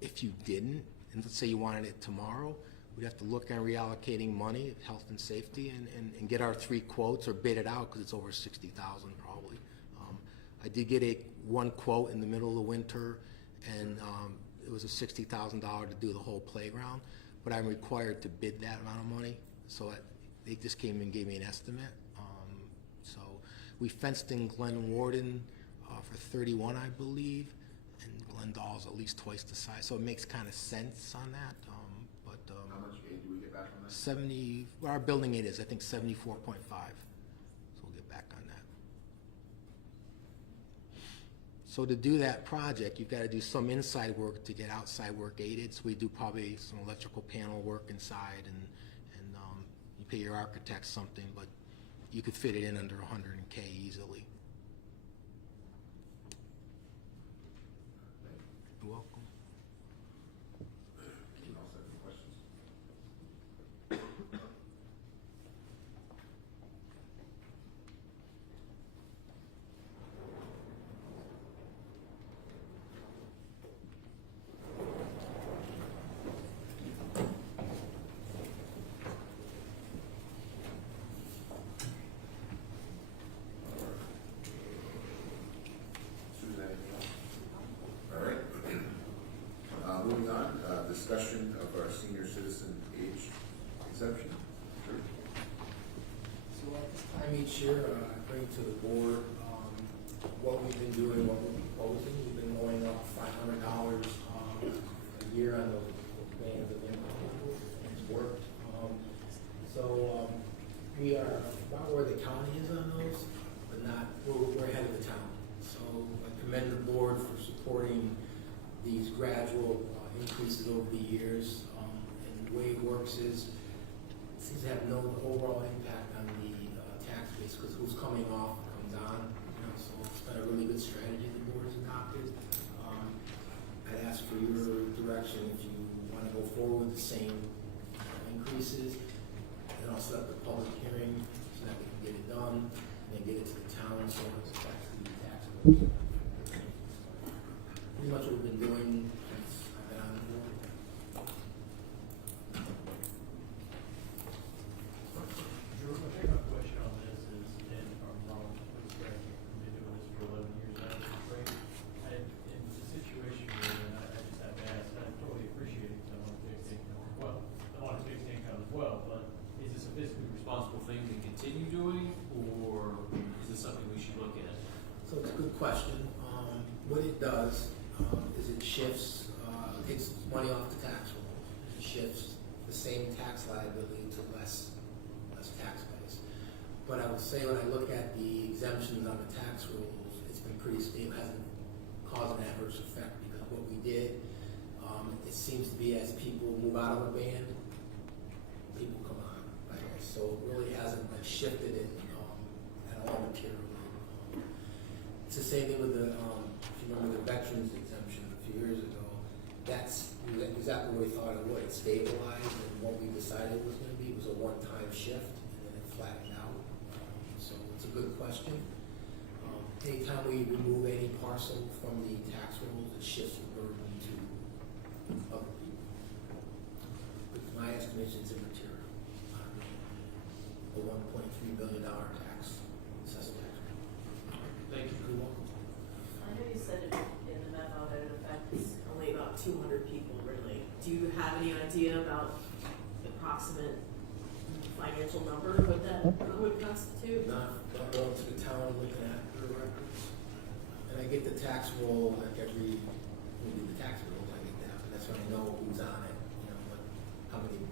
If you didn't, and let's say you wanted it tomorrow, we'd have to look at reallocating money, health and safety, and get our 3 quotes or bid it out because it's over $60,000 probably. I did get one quote in the middle of the winter, and it was a $60,000 to do the whole playground, but I'm required to bid that amount of money, so they just came and gave me an estimate. So we fenced in Glen Warden for 31, I believe, and Glendale's at least twice the size, so it makes kind of sense on that. How much aid do we get back on that? 70, well, our building aid is, I think, 74.5. So we'll get back on that. So to do that project, you've got to do some inside work to get outside work aided. So we do probably some electrical panel work inside, and you pay your architect something, but you could fit it in under $100K easily. You're welcome. Anyone else have any questions? Susan, anything else? All right. Moving on, discussion of our senior citizen age exemption. Sure. So at this time each year, I bring to the board what we've been doing, what we're proposing. We've been going up $500 a year on those bands of income. It's worked. So we are about where the county is on those, but not, we're ahead of the town. So I commend the board for supporting these gradual increases over the years. And choices. It seems to have no overall impact on the tax base, because who's coming off comes on. So it's been a really good strategy the board has adopted. I'd ask for your direction if you want to go forward with the same increases, and I'll set up the public hearing so that we can get it done and get it to the town so it's actually taxable. Pretty much what we've been doing since I've been on the board. Drew, I think my question on this is, and I'm wrong, please correct me, I've been doing this for 11 years now, it's great. In the situation you're in, I just have to ask, I totally appreciate it, because I want to fix income, well, I want to fix income as well, but is this a fiscally responsible thing to continue doing, or is this something we should look at? So it's a good question. What it does is it shifts, takes money off the tax roll. It shifts the same tax liability to less tax base. But I would say when I look at the exemptions on the tax rolls, it's been pretty stable. It hasn't caused an adverse effect, because what we did, it seems to be as people move out of a band, people come on. Right? So it really hasn't shifted it at all materially. It's the same thing with the, if you remember the veterans exemption a few years ago, that's exactly what we thought it would. It stabilized, and what we decided it was going to be was a one-time shift, and then it flattened out. So it's a good question. Anytime we remove any parcel from the tax rolls, it shifts the burden to other people. But my estimation is immaterial on a $1.3 billion tax assessment. Thank you. You're welcome. I know you said it in the memo that it affects only about 200 people, really. Do you have any idea about the approximate financial number what that would constitute? Not going to the town looking at their records. And I get the tax roll like every, we do the tax rolls, I get that, but that's when I know who's on it, how many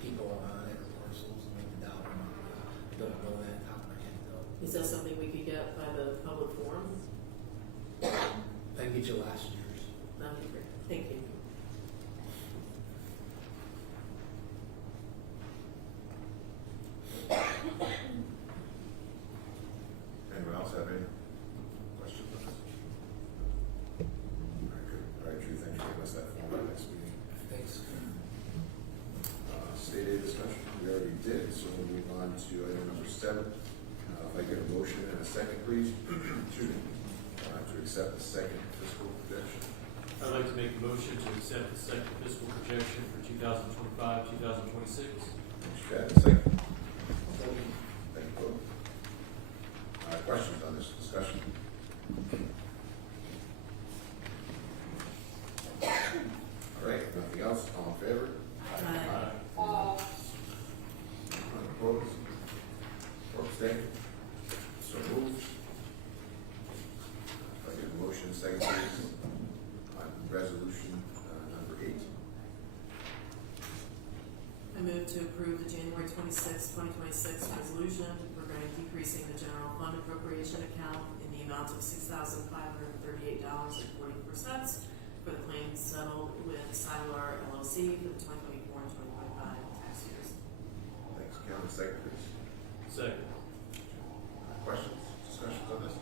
people are on it, or parcels, and maybe the dollar amount. I don't know that top of my head though. Is that something we could get by the public forum? I can get you last year's. That'd be great. Thank you. Anyone else have any questions on this? All right, good. All right, Drew, thanks for giving us that form for next meeting. Thanks. State aid discussion, we already did, so we'll move on to item number 7. If I get a motion and a second, please. Excuse me. To accept the second fiscal projection. I'd like to make a motion to accept the second fiscal projection for 2025-2026. Thanks, Chad. Second. Thank you both. Questions on this discussion? All right, nothing else, all in favor? Aye. Opposed? Or abstained? So moved. If I get a motion, second please, on resolution number 8. I move to approve the January 26, 2026 resolution regarding decreasing the general fund appropriation account in the amount of $6,538.40 for the claims settled with Silar LLC for the 2024 and 2025 tax years. Thanks, Kevin. Second please. Second. Questions, discussions on this?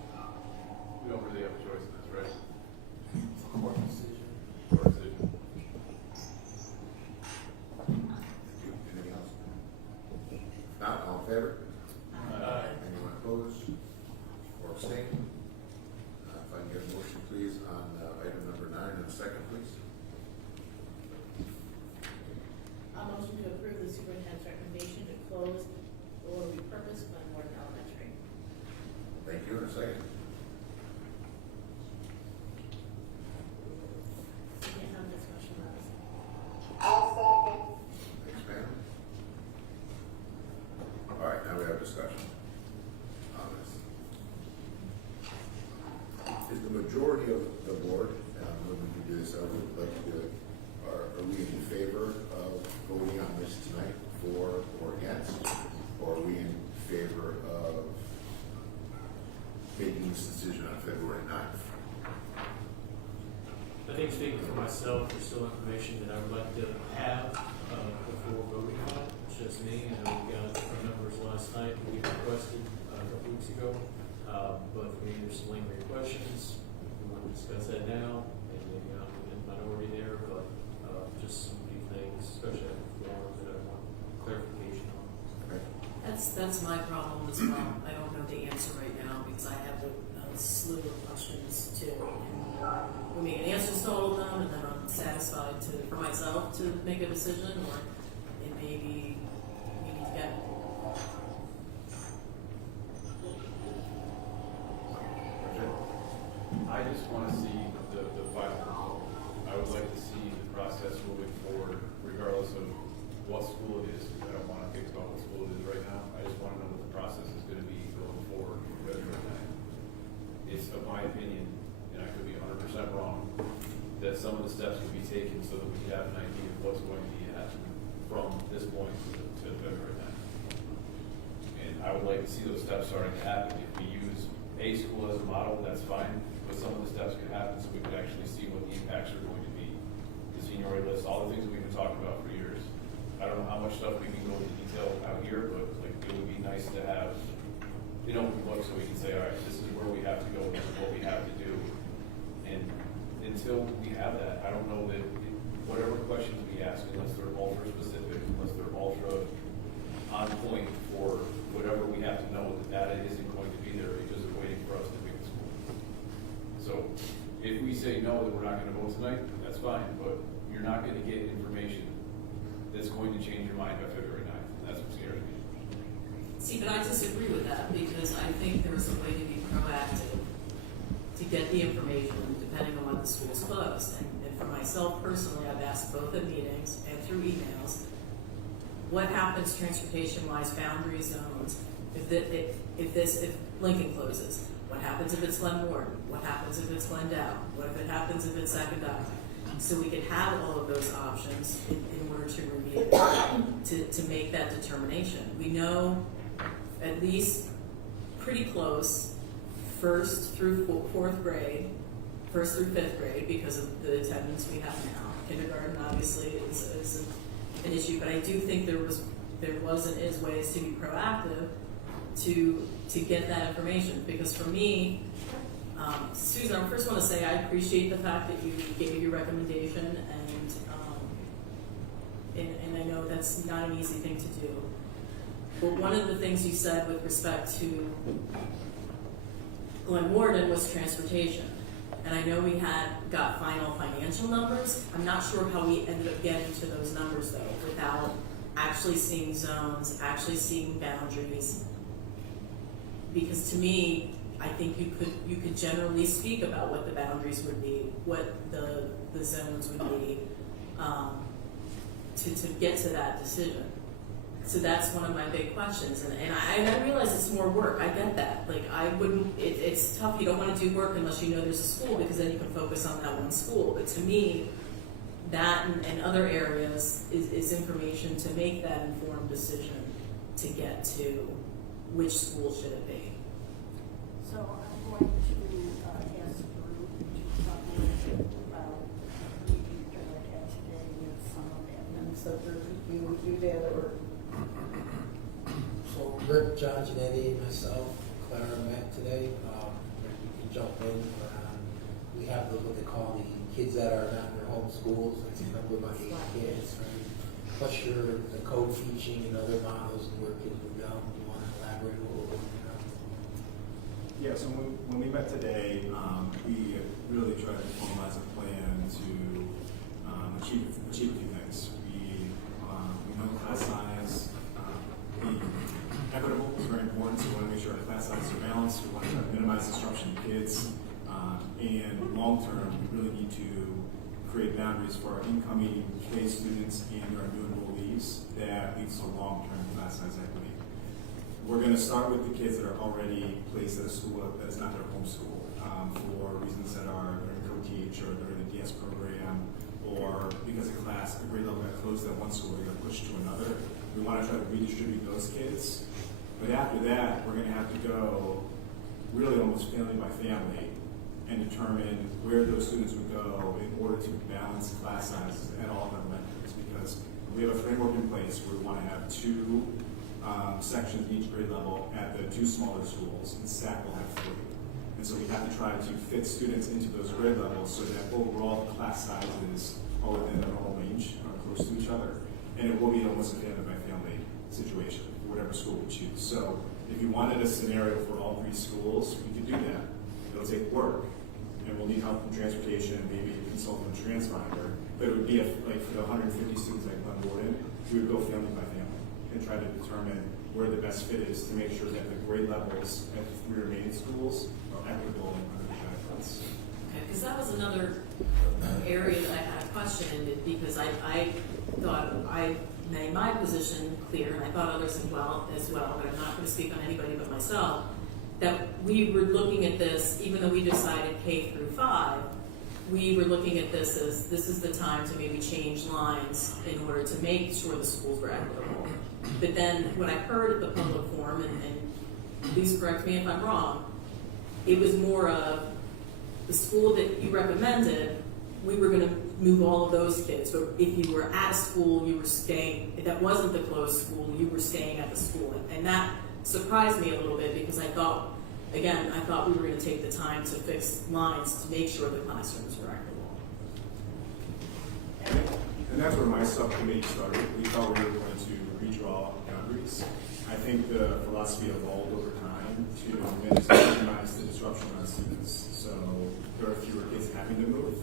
We don't really have a choice in this, right? It's a court decision. Court decision. Thank you. Anything else? Not all in favor? Anyone opposed or abstained? If I can get a motion, please, on item number 9 and a second, please. A motion to approve the superintendent's recommendation to close or repurpose Glenmore Elementary. Thank you, and a second. We can't have a discussion on this. Thanks, ma'am. All right, now we have discussion on this. Is the majority of the board, when we do this, I would like to do it, are we in favor of voting on this tonight, for or against? Or are we in favor of making this decision on February 9th? I think speaking for myself, there's still information that I would like to have before voting but for me, there's some lingering questions. We want to discuss that now, and maybe I'm in the minority there, but just some few things, especially on the forms that I want clarification on. That's my problem as well. I don't know the answer right now because I have a slew of questions too. And we make answers to all of them, and then I'm satisfied for myself to make a decision, or it may be we need to get. I just want to see the final result. I would like to see the process moving forward, regardless of what school it is. I don't want to think about what school it is right now. I just want to know what the process is going to be going forward. It's, in my opinion, and I could be 100% wrong, that some of the steps could be taken so that we could have an idea of what's going to be happening from this point to February 9th. And I would like to see those steps starting to happen. If we use a school as a model, that's fine, but some of the steps could happen so we could actually see what the impacts are going to be. The seniority list, all the things we've been talking about for years. I don't know how much stuff we can go into detail out here, but like it would be nice to have look so we can say, all right, this is where we have to go, this is what we have to do. And until we have that, I don't know that whatever questions we ask, unless they're ultra specific, unless they're ultra on point for whatever we have to know, the data isn't going to be there because they're waiting for us to pick the school. So if we say no, that we're not going to vote tonight, that's fine, but you're not going to get information that's going to change your mind by February 9th. That's what scares me. See, but I disagree with that because I think there's a way to be proactive to get the information depending on when the school's closed. And for myself personally, I've asked both at meetings and through emails, what happens transportation-wise, boundary zones, if Lincoln closes? What happens if it's Glen Warden? What happens if it's Glendale? What if it happens if it's Sagamore? So we could have all of those options in order to review, to make that determination. We know at least pretty close, first through fourth grade, first through fifth grade, because of the attendance we have now. Kindergarten obviously is an issue, but I do think there was and is ways to be proactive to get that information. Because for me, Susan, I first want to say I appreciate the fact that you gave your recommendation, and I know that's not an easy thing to do. But one of the things you said with respect to Glen Warden was transportation. And I know we got final financial numbers. I'm not sure how we ended up getting to those numbers though, without actually seeing zones, actually seeing boundaries. Because to me, I think you could generally speak about what the boundaries would be, what the zones would be, to get to that decision. So that's one of my big questions, and I realize it's more work. I get that. Like I wouldn't. It's tough. You don't want to do work unless you know there's a school, because then you can focus on that one school. But to me, that and other areas is information to make that informed decision to get to which school should it be. So I'm going to ask the group to talk a little bit about the meeting that I had today with some of them, and so you did, or. So Rick, John, Janetti, myself, Clara met today. You can jump in. We have what they call the kids that are not in their home schools. It's a number of about 8 kids, right? Plus the co-teaching and other models where kids would go. You want to elaborate a little bit? Yeah, so when we met today, we really tried to formalize a plan to achieve a few things. We know class size, being equitable is very important, so we want to make sure our class sizes are balanced. We want to try to minimize disruption to kids. And long term, we really need to create boundaries for our incoming K students and our new enrollees that leads to long-term class size equity. We're going to start with the kids that are already placed at a school that is not their home school for reasons that are they're in co-teach or they're in the DS program, or because a grade level got closed at one school, they're going to push to another. We want to try to redistribute those kids. But after that, we're going to have to go really almost family by family and determine where those students would go in order to balance class sizes at all of our methods. Because we have a framework in place where we want to have 2 sections in each grade level at the 2 smaller schools, and SAC will have 3. And so we have to try to fit students into those grade levels so that overall the class sizes are within a normal range, are close to each other. And it will be almost a family by family situation, whatever school we choose. So if you wanted a scenario for all 3 schools, we could do that. It'll take work, and we'll need help from transportation, maybe a consultant transminder. But it would be like for the 150 students like Glen Warden, we would go family by family and try to determine where the best fit is to make sure that the grade levels at the 3 remaining schools are equitable and under the guidelines. Okay, because that was another area that I had a question in, because I thought I made my position clear, and I thought others as well, but I'm not going to speak on anybody but myself, that we were looking at this, even though we decided K through 5, we were looking at this as this is the time to maybe change lines in order to make sure the schools were equitable. But then when I heard at the public forum, and please correct me if I'm wrong, it was more of the school that you recommended, we were going to move all of those kids. But if you were at a school, you were staying, if that wasn't the closed school, you were staying at the school. And that surprised me a little bit because I thought, again, I thought we were going to take the time to fix lines to make sure the classrooms were equitable. And that's where my subcommittee started. We thought we were going to redraw boundaries. I think the philosophy evolved over time to minimize the disruption on students. So there are fewer kids having to move.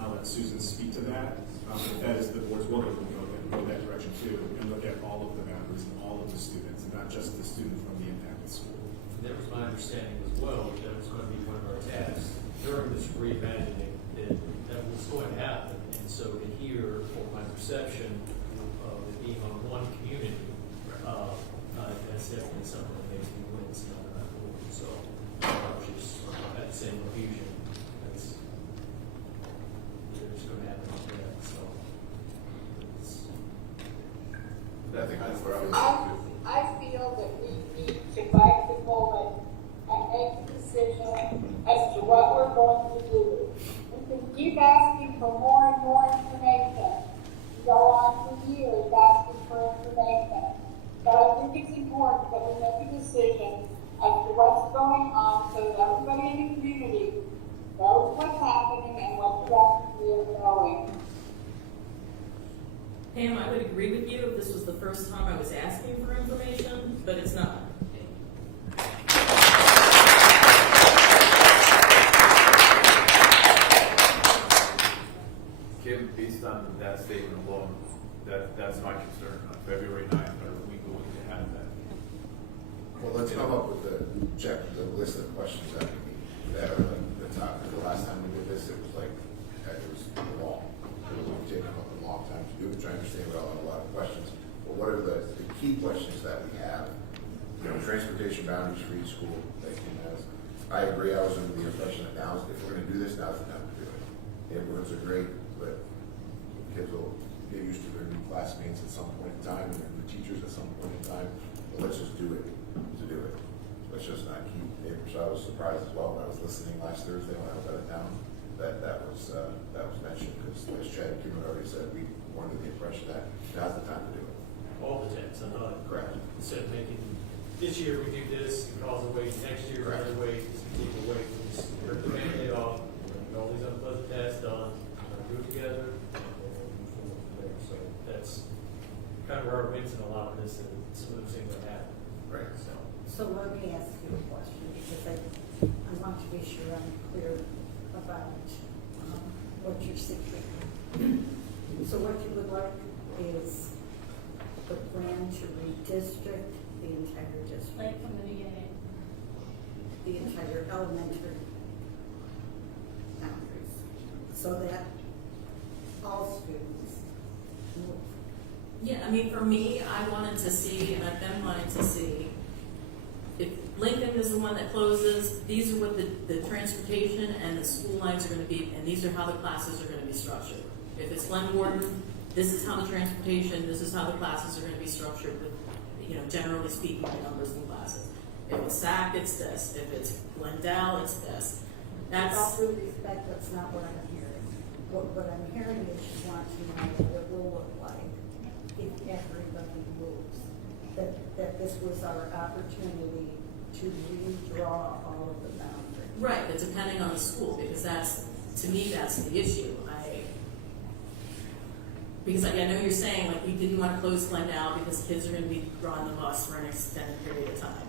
I'll let Susan speak to that. If that is the board's will, we can go that direction too and look at all of the boundaries and all of the students, and not just the students from the impacted school. That was my understanding as well, that was going to be one of our tasks during this reimagining, that was going to happen. And so to hear, or my perception of it being on one community, that's definitely something that makes me wince on that board. So I was just at the same confusion. That's going to happen like that. So I think that's where I was. I feel that we need to bite the bullet and make a decision as to what we're going to do. We can keep asking for more and more information. Go on for years asking for information. But I think it's important that we make a decision as to what's going on so that everybody in the community knows what's happening and what direction we are going. Pam, I would agree with you if this was the first time I was asking for information, but it's not. Kim, based on that statement alone, that's my concern. On February 9th, are we going to have that? Well, let's come up with the list of questions that we need. That are the top. The last time we did this, it was like, heck, it was long. It was taking up a long time to do, which I understand we all have a lot of questions. But what are the key questions that we have? You know, transportation boundaries for each school that Kim has. I agree, I was under the impression that now, if we're gonna do this, now's the time to do it. Neighborhoods are great, but kids will get used to their new classmates at some point in time, and their new teachers at some point in time. But let's just do it to do it. Let's just not keep neighbors. So I was surprised as well when I was listening last Thursday when I was out of town, that was mentioned, because as Chad and Kim had already said, we were under the impression that now's the time to do it. all the temps, I thought. Correct. Instead of making, this year we do this, it calls a wait, next year Correct. another wait, this people wait, we just rip the Band-Aid off, we're gonna get all these unpleasant tasks done, we're gonna do it together, and then we'll move forward from there. So that's kind of where our wins in a lot of this, and some of those things that happen. Right. So let me ask you a question, because I want to be sure I'm clear about what you're seeking. So what you would like is the plan to redistrict the entire district? Right from the beginning. The entire elementary boundaries, so that all students move. Yeah, I mean, for me, I wanted to see, and I've been wanting to see, if Lincoln is the one that closes, these are what the transportation and the school lines are gonna be, and these are how the classes are gonna be structured. If it's Glen Warden, this is how the transportation, this is how the classes are gonna be structured with, generally speaking, the numbers in classes. If it's SAC, it's this. If it's Glendale, it's this. With all due respect, that's not what I'm hearing. What I'm hearing is you want to know what it will look like if everybody moves. That this was our opportunity to to redraw all of the boundaries. Right, but depending on the school, because that's, to me, that's the issue. Because like, I know you're saying, like, we didn't want to close Glendale because kids are going to be drawing the bus for an extended period of time.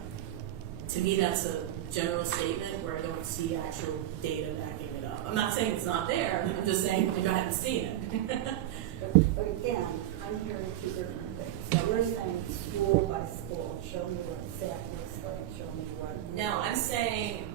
To me, that's a general statement where I don't see actual data backing it up. I'm not saying it's not there, I'm just saying I haven't seen it. But again, I'm hearing two different things. So you're saying school by school, show me what SAC looks like, show me what. Now, I'm saying,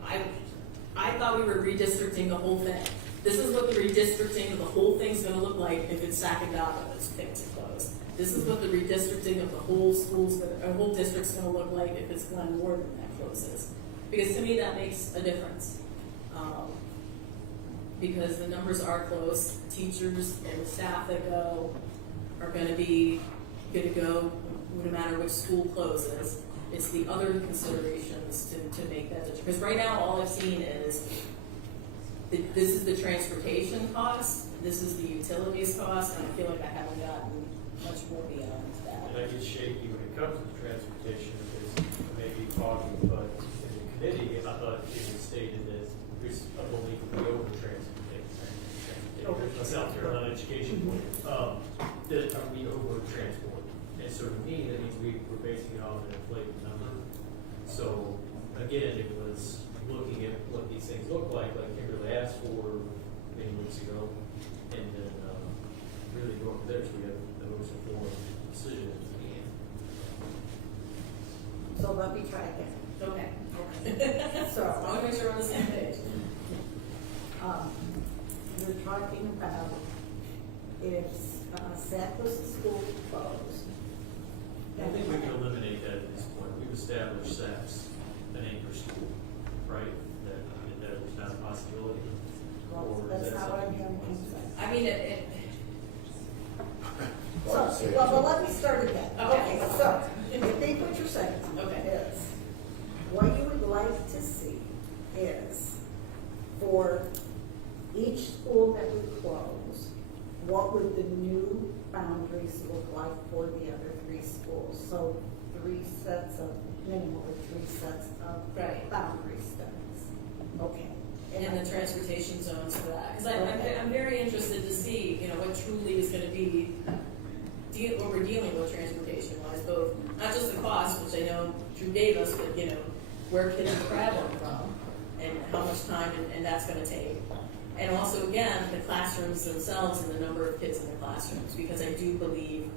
I thought we were redistricting the whole thing. This is what the redistricting of the whole thing's gonna look like if it's Sacagawea that's picked to close. This is what the redistricting of the whole whole district's gonna look like if it's Glen Warden that closes. Because to me, that makes a difference. Because the numbers are close, teachers and the staff that go are gonna be good to go no matter which school closes. It's the other considerations to make that decision. Because right now, all I've seen is this is the transportation cost, this is the utilities cost, and I feel like I haven't gotten much more beyond that. And I get shaky when it comes to transportation, because I may be talking, but in the committee, I thought it was stated that there's a belief that we over-transport. South Carolina education point, that we over-transport. And so to me, that means we're basing it off an inflated number. So again, it was looking at what these things look like Kimberly asked for many weeks ago, and then really going from there so we have the most informed decision at the end. So let me try again. Okay. So I want to make sure we're on the same page. You're talking about if SAC was the school closed. I think we can eliminate that at this point. We've established SACs an anchor school, right? That was not a possibility. Well, Or is that's that not what I'm something? hearing you say. I mean, Well, let me start again. Okay. So, I think what you're saying Okay. is, what you would like to see is, for each school that we close, what would the new boundaries look like for the other three schools? So, minimally 3 sets of Right. boundary studies. Okay. And the transportation zones for that. Because I'm very interested to see, what truly is going to be what we're dealing with transportation-wise, both, not just the cost, which I know Drew gave us, but, where kids are traveling from and how much time and that's going to take. And also, again, the classrooms themselves and the number of kids in the classrooms, because I do believe,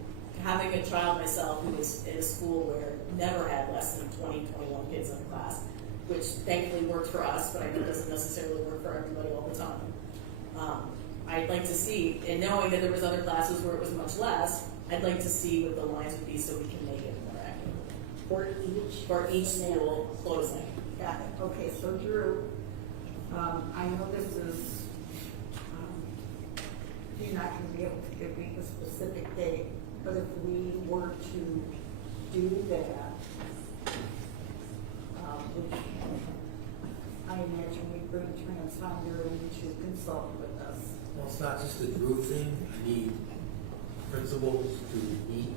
having a child myself who was in a school where never had less than 20, 21 kids in a class, which thankfully worked for us, but I know it doesn't necessarily work for everybody all the time. I'd like to see, and knowing that there was other classes where it was much less, I'd like to see what the lines would be so we can make it more accurate. For each school closing. Got it. Okay, so Drew, I know this is, you're not going to be able to give me a specific date, but if we were to do that, which I imagine we bring Transponder in to consult with us. Well, it's not just a Drew thing. I need principals to meet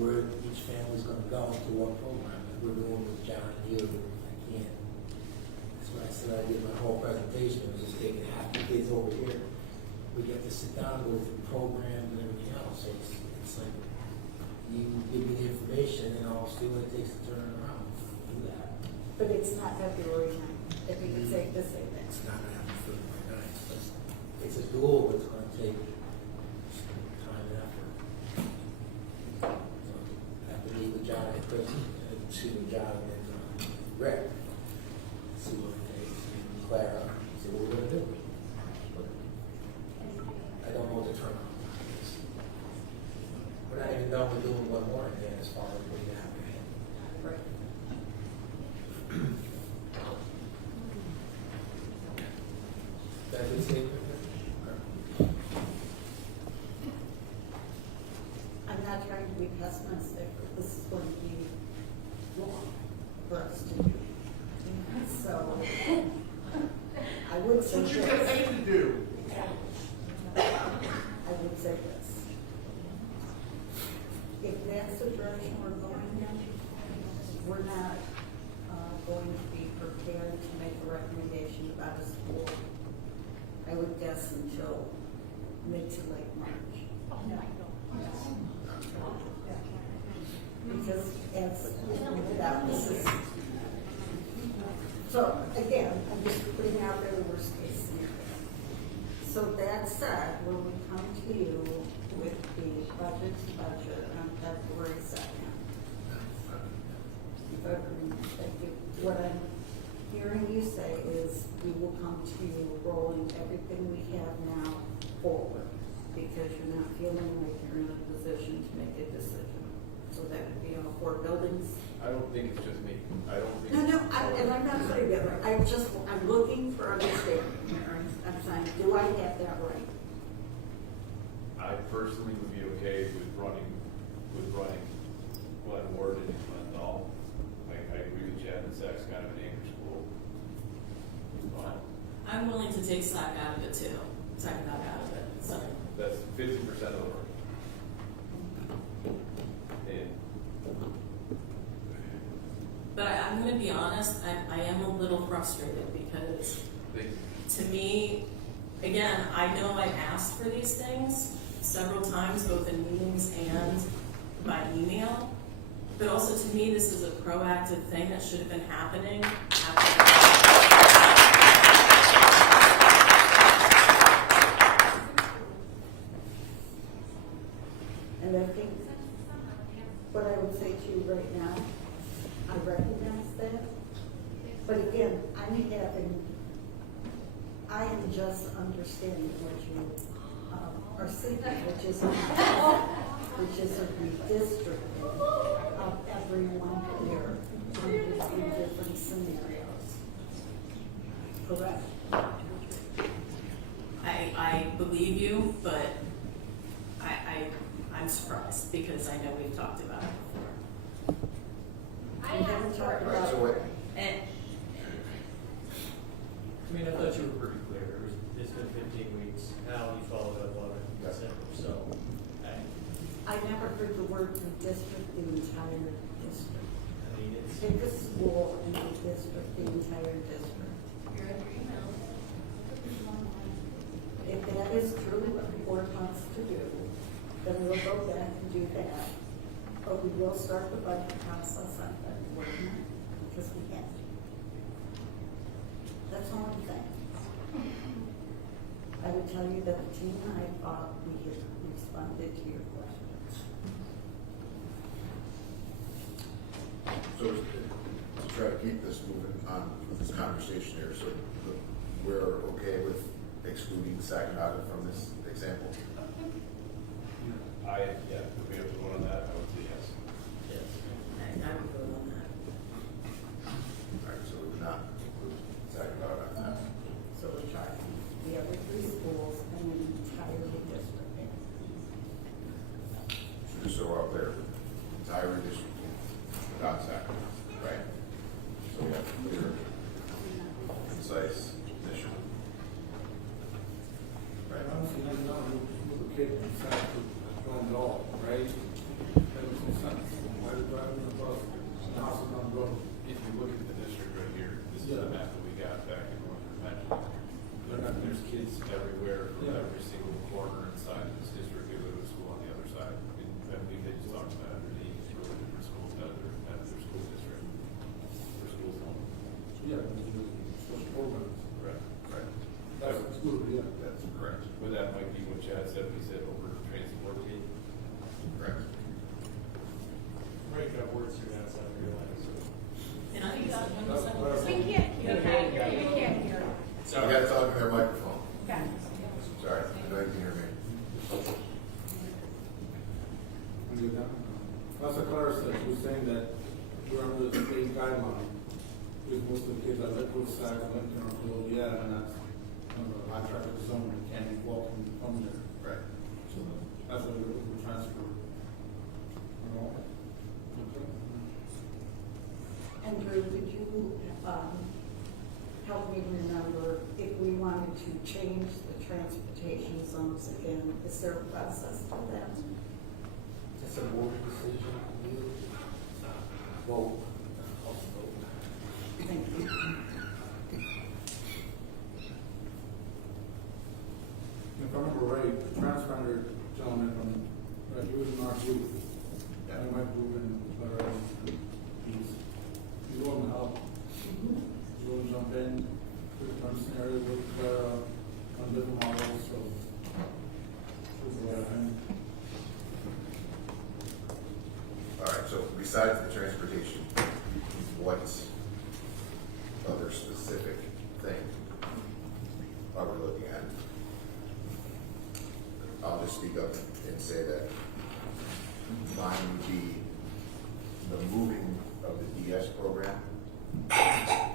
where each family's gonna go to what program. We're doing with John and you. I can't. That's why I said I did my whole presentation. It was just taking half the kids over here. We get to sit down and go through programs and everything else. So it's like, you give me the information and I'll see what it takes to turn it around. Do that. But it's not February 9th. If you could say this, say that. It's not gonna happen for my guys. It's a duel. It's gonna take time and effort. So, I have to meet with John and Chris, John and Rick, see what it takes, and Clara, see what we're gonna do. But I don't know what the turnaround time is. We're not even done with doing one more thing as far as what you have ahead. Right. That's a statement. I'm not trying to be pessimistic, but this is going to be long for us to do. So, I would say What you this. get paid to do? I would say this. If that's the direction we're going in, we're not going to be prepared to make a recommendation about a school, I would guess until mid to late March. Because as pointed out, this is, so again, I'm just putting out there the worst case scenario. So that said, when we come to you with the budget on February 2nd, what I'm hearing you say is we will come to you rolling everything we have now forward because you're not feeling like you're in a position to make a decision. So that would be all 4 buildings. I don't think it's just me. I don't think. No, and I'm not putting it right. I'm looking for understanding here. I'm saying, do I have that right? I personally would be okay with running Glen Ward and Glendale. I agree with Chad that Zach's kind of an anchor school. But I'm willing to take SAC out of it too. SAC not out of it, so. that's 50% of the work. And But I'm gonna be honest, I am a little frustrated because to me, again, I know I asked for these things several times, both in meetings and by email. But also to me, this is a proactive thing that should have been happening And I think what I would say to you right now, I recognize that. But again, I am just understanding what you are saying, which is a redistricting of everyone here under 3 different scenarios. Correct? I believe you, but I'm surprised because I know we've talked about it before. We haven't talked about it. And I mean, I thought you were pretty clear. It's been 15 weeks. Now you followed up on it in December, so. I never heard the word redistrict the entire district. I mean, it's. Pick a school and redistrict the entire district. you're in your email. If that is truly what the board wants to do, then we'll go back and do that. But we will start the budget process on February 9th, because we have to. That's all I'm saying. I would tell you that the team and I thought we had responded to your questions. So to try to keep this moving on with this conversation here, so we're okay with excluding Saginaw from this example? If we have to vote on that, I would say yes. Yes. I would vote on that. All right, so we would not include Saginaw on that. So we're trying the other 3 schools and the entire district. So just so we're out there, entire district without Saginaw, right? So we have clear, concise mission. Right? Honestly, like now, you look at inside to one dog, right? That was no sense. Why are you driving the bus? The house is on the road. If you look at the district right here, this is the map that we got back in Northern Imagining. There's kids everywhere from every single corner inside this district. They go to school on the other side. And we had just talked about underneath really different schools at their school district. Their school's home. Yeah, social programs. Right. That's excluded, yeah. That's correct. But that might be what Chad said, we said over transport team. Correct. Break up words here outside of your line, so. And I think that's one That's what I- We can't hear. So we gotta talk in their microphone. Sorry, I know you can hear me. That's a Clara said, she was saying that we're under the same guideline. Because most of the kids are let go side, Lincoln or Phil, yeah, and that's high traffic zone, and can't be walking from there. Right. So that's why we're looking to transfer. You know? Okay. And Drew, could you help me remember if we wanted to change the transportation zones again, is there a process for that? It's a board decision. You vote. Mike Rubin, but he's willing to help. He's willing to jump in, run scenarios, look on different models, so. All right, so besides the transportation, what other specific thing are we looking at? I'll just speak up and say that mine would be the moving of the DS program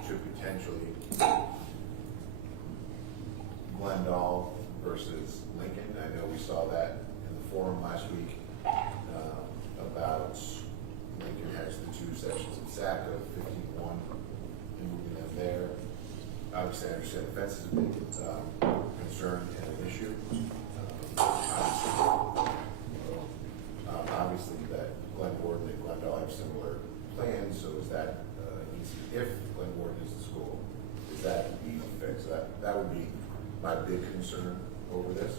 should potentially Glendale versus Lincoln. I know we saw that in the forum last week about Lincoln has the 2 sections of SACA, 15-1, and moving them there. Obviously, I understand the fence is a big concern and an issue. Obviously, that Glen Warden and Glendale have similar plans, so is that easy? If Glen Warden is the school, is that an easy fix? That would be my big concern over this.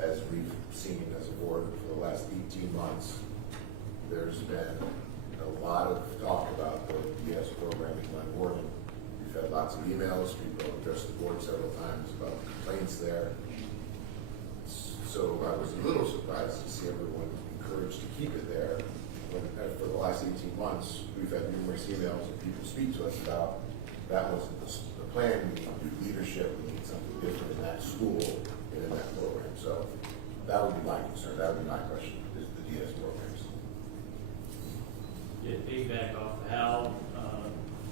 As we've seen as a board for the last 18 months, there's been a lot of talk about the DS program in Glen Warden. We've had lots of emails, people have addressed the board several times about complaints there. So I was a little surprised to see everyone encouraged to keep it there. When, for the last 18 months, we've had numerous emails and people speak to us about that wasn't the plan. We need new leadership. We need something different in that school and in that program. So that would be my concern. That would be my question, is the DS programs. Yeah, piggyback off of Hal,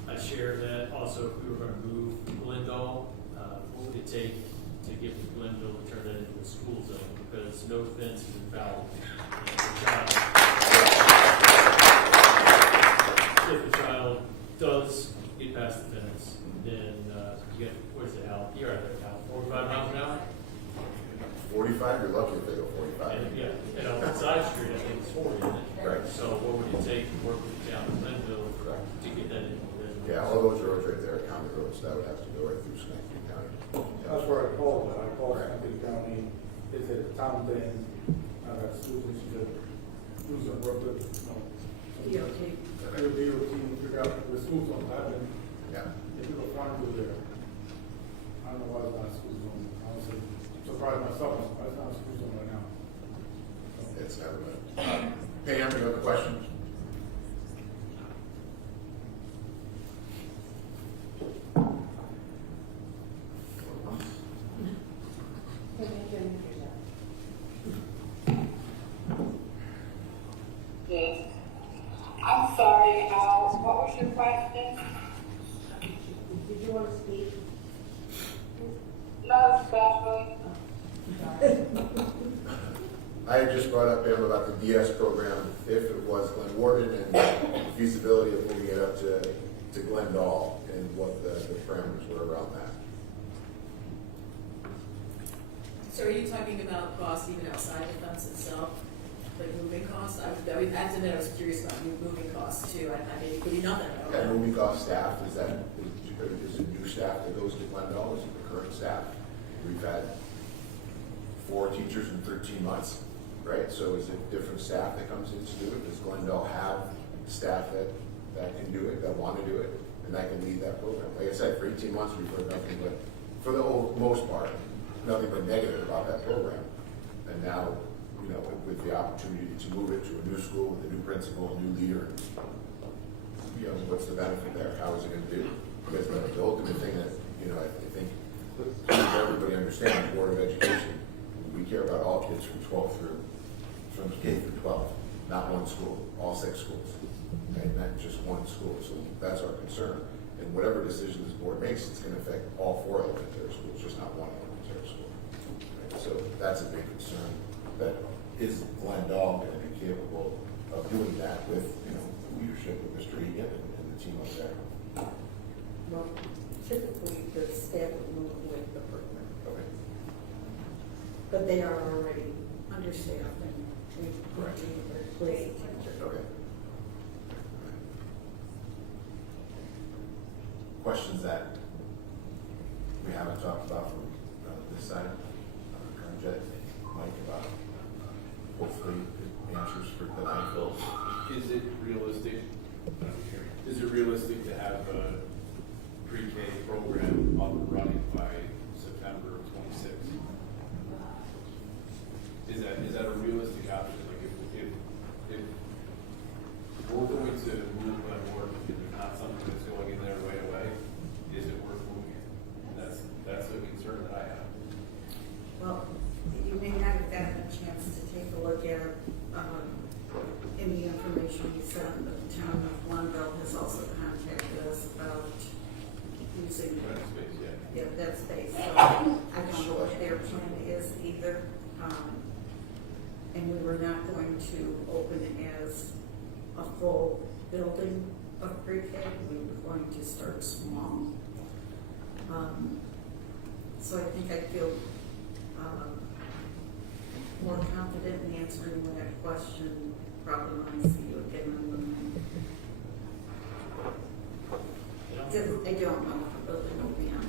I share that. Also, if we were going to move Glendale, what would it take to get Glenville to turn that into a school zone? Because no fence is invalid. If a child does get past the fence, then you get, what is it, Hal? You're out there, Hal, 45 miles an hour? 45, you're lucky if they go 45. And, yeah, and on the side street, I think it's 40, isn't it? Right. So what would it take to work with the town of Glenville to get that in? Yeah, all those roads right there are county roads. That would have to go right through Schenectady County. That's where I called that. I called Schenectady County. They said it's a town thing. That schools need to do some work with, DOT. DOT and figure out the schools don't have it. Yeah. If people farm through there. I don't know why it's not a school zone. Honestly, surprised myself. I'm surprised it's not a school zone right now. It's never been. Pam, you have a question? I'm sorry, what was your question? Did you want to speak? No, especially. I had just brought up, Pam, about the DS program, if it was Glen Warden, and the feasibility of moving it up to Glendale, and what the parameters were around that. So are you talking about costs even outside the fence itself? Like moving costs? I mean, after that, I was curious about moving costs too. I mean, it could be nothing. Yeah, moving cost staff, is it new staff that goes to Glendale? Is it the current staff? We've had 4 teachers in 13 months, right? So is it different staff that comes in to do it? Does Glendale have staff that can do it, that want to do it, and that can lead that program? Like I said, for 18 months, we've heard nothing but, for the most part, nothing but negative about that program. And now, you know, with the opportunity to move it to a new school with a new principal, a new leader, you know, what's the benefit there? How is it going to do? Because the ultimate thing that, you know, I think everybody understands, the Board of Education, we care about all kids from 12 through, from K through 12, not one school, all 6 schools, okay? Not just one school. So that's our concern. And whatever decision this board makes, it's going to affect all 4 elementary schools, just not one elementary school. Right? So that's a big concern. That is Glendale going to be capable of doing that with, you know, the leadership of Mr. Egan and the team up there? Well, typically the staff would move with the program. Okay. But they are already understaffed and we've replaced teachers. Okay. Questions that we haven't talked about from this side? Mike, about hopefully answers for tonight. Is it realistic, is it realistic to have a pre-K program up and running by September of '26? Is that a realistic option? Like if we're going to move Glenmore, if there's not something that's going in there right away, is it worth moving it? And that's a concern that I have. Well, you may not have gotten a chance to take a look at, any information we sent, but the town of Glenville has also contacted us about using That space, yeah. that space. So I don't know what their plan is either. And we were not going to open it as a full building of pre-K. We were going to start small. So I think I feel more confident in answering that question probably when I see you again on the night. Because I don't know if the building will be on.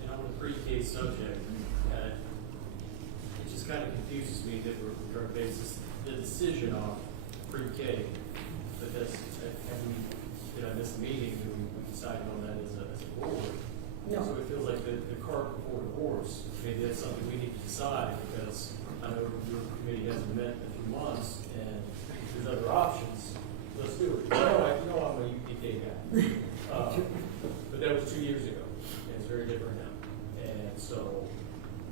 And on the pre-K subject, it just kind of confuses me that we're trying to base the decision off pre-K. Because did I miss the meeting, and we decided on that as a board? No. So it feels like the cart before the horse. Maybe that's something we need to decide, because I know your committee hasn't met in a few months, and there's other options. Let's do it. I'm a UPK guy. But that was 2 years ago, and it's very different now. And so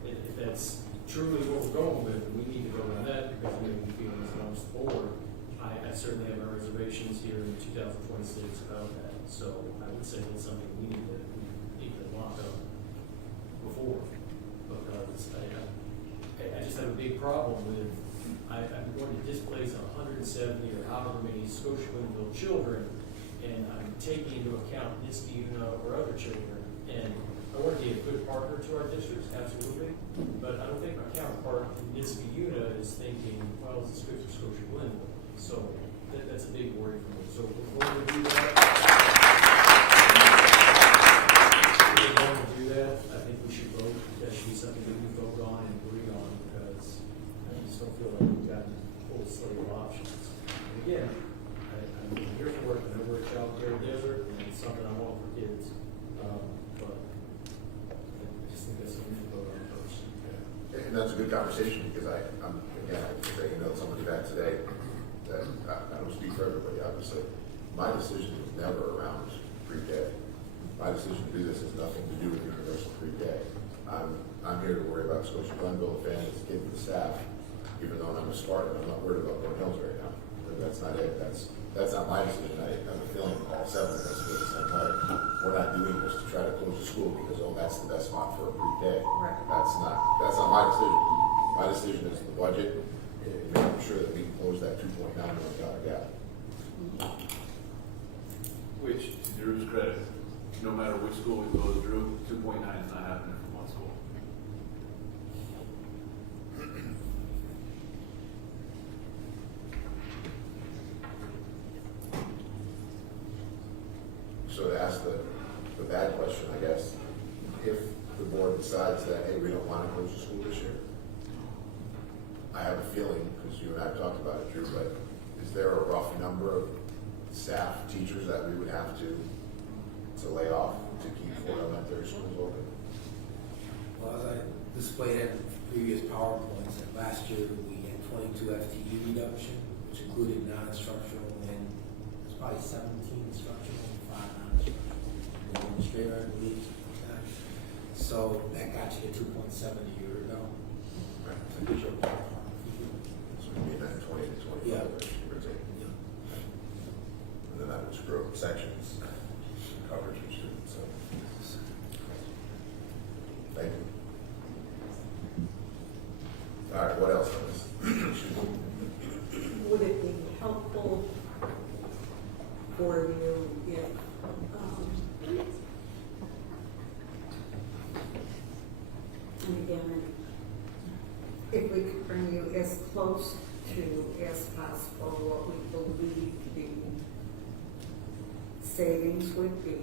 if that's truly what we're going with, we need to go with that, because we have feelings amongst the board. I certainly have my reservations here in 2026 about that. So I would say that's something we need to lock up before, because I just have a big problem with, I'm going to displace 170 or however many Scotia-Glenville children, and I'm taking into account Niskayuna or other children. And I want to be a good partner to our districts, absolutely, but I don't think my counterpart in Niskayuna is thinking, well, it's good for Scotia-Glenville. So that's a big worry for me. So before we do that, I think we should vote. That should be something that we vote on and agree on, because I just don't feel like we've got a full slate of options. And again, I'm here for it. I know we're a child care desert, and it's something I want for kids. But I just think that's something we should vote on first. Yeah. And that's a good conversation, because I'm taking notes on the back today. That I don't speak for everybody, obviously. My decision was never around pre-K. My decision to do this has nothing to do with universal pre-K. I'm here to worry about Scotia-Glenville fans, kids, and staff. Even though I'm a Spartan, I'm not worried about Glen Hills right now. That's not it. That's not my decision. I have a feeling all seven of us feel the same way. We're not doing this to try to close the school because that's the best spot for a pre-K. Right. That's not my decision. My decision is the budget. Making sure that we can close that $2.9 million gap. Which, to Drew's credit, no matter which school we go to, Drew, 2.9 is not happening from one school. So to ask the bad question, I guess, if the board decides that, hey, we don't want to close the school this year, I have a feeling, because you and I have talked about it, Drew, but is there a rough number of staff, teachers that we would have to lay off to keep Fort Elementary schools open? Well, as I displayed in previous PowerPoints, that last year we had 22 FTE reduction, which included non-instructional, and there's probably 17 instructional and 5 non-instructional. Administrator, I believe, something like that. So that got you to 2.7 a year ago. Right. So it gives you a ballpark. So we need that 20 to 25. Yeah. Give or take. And then that would screw up sections, coverage for students. So. Thank you. All right, what else on this? Would it be helpful for you if, and again, if we could bring you as close to as possible what we believe the savings would be,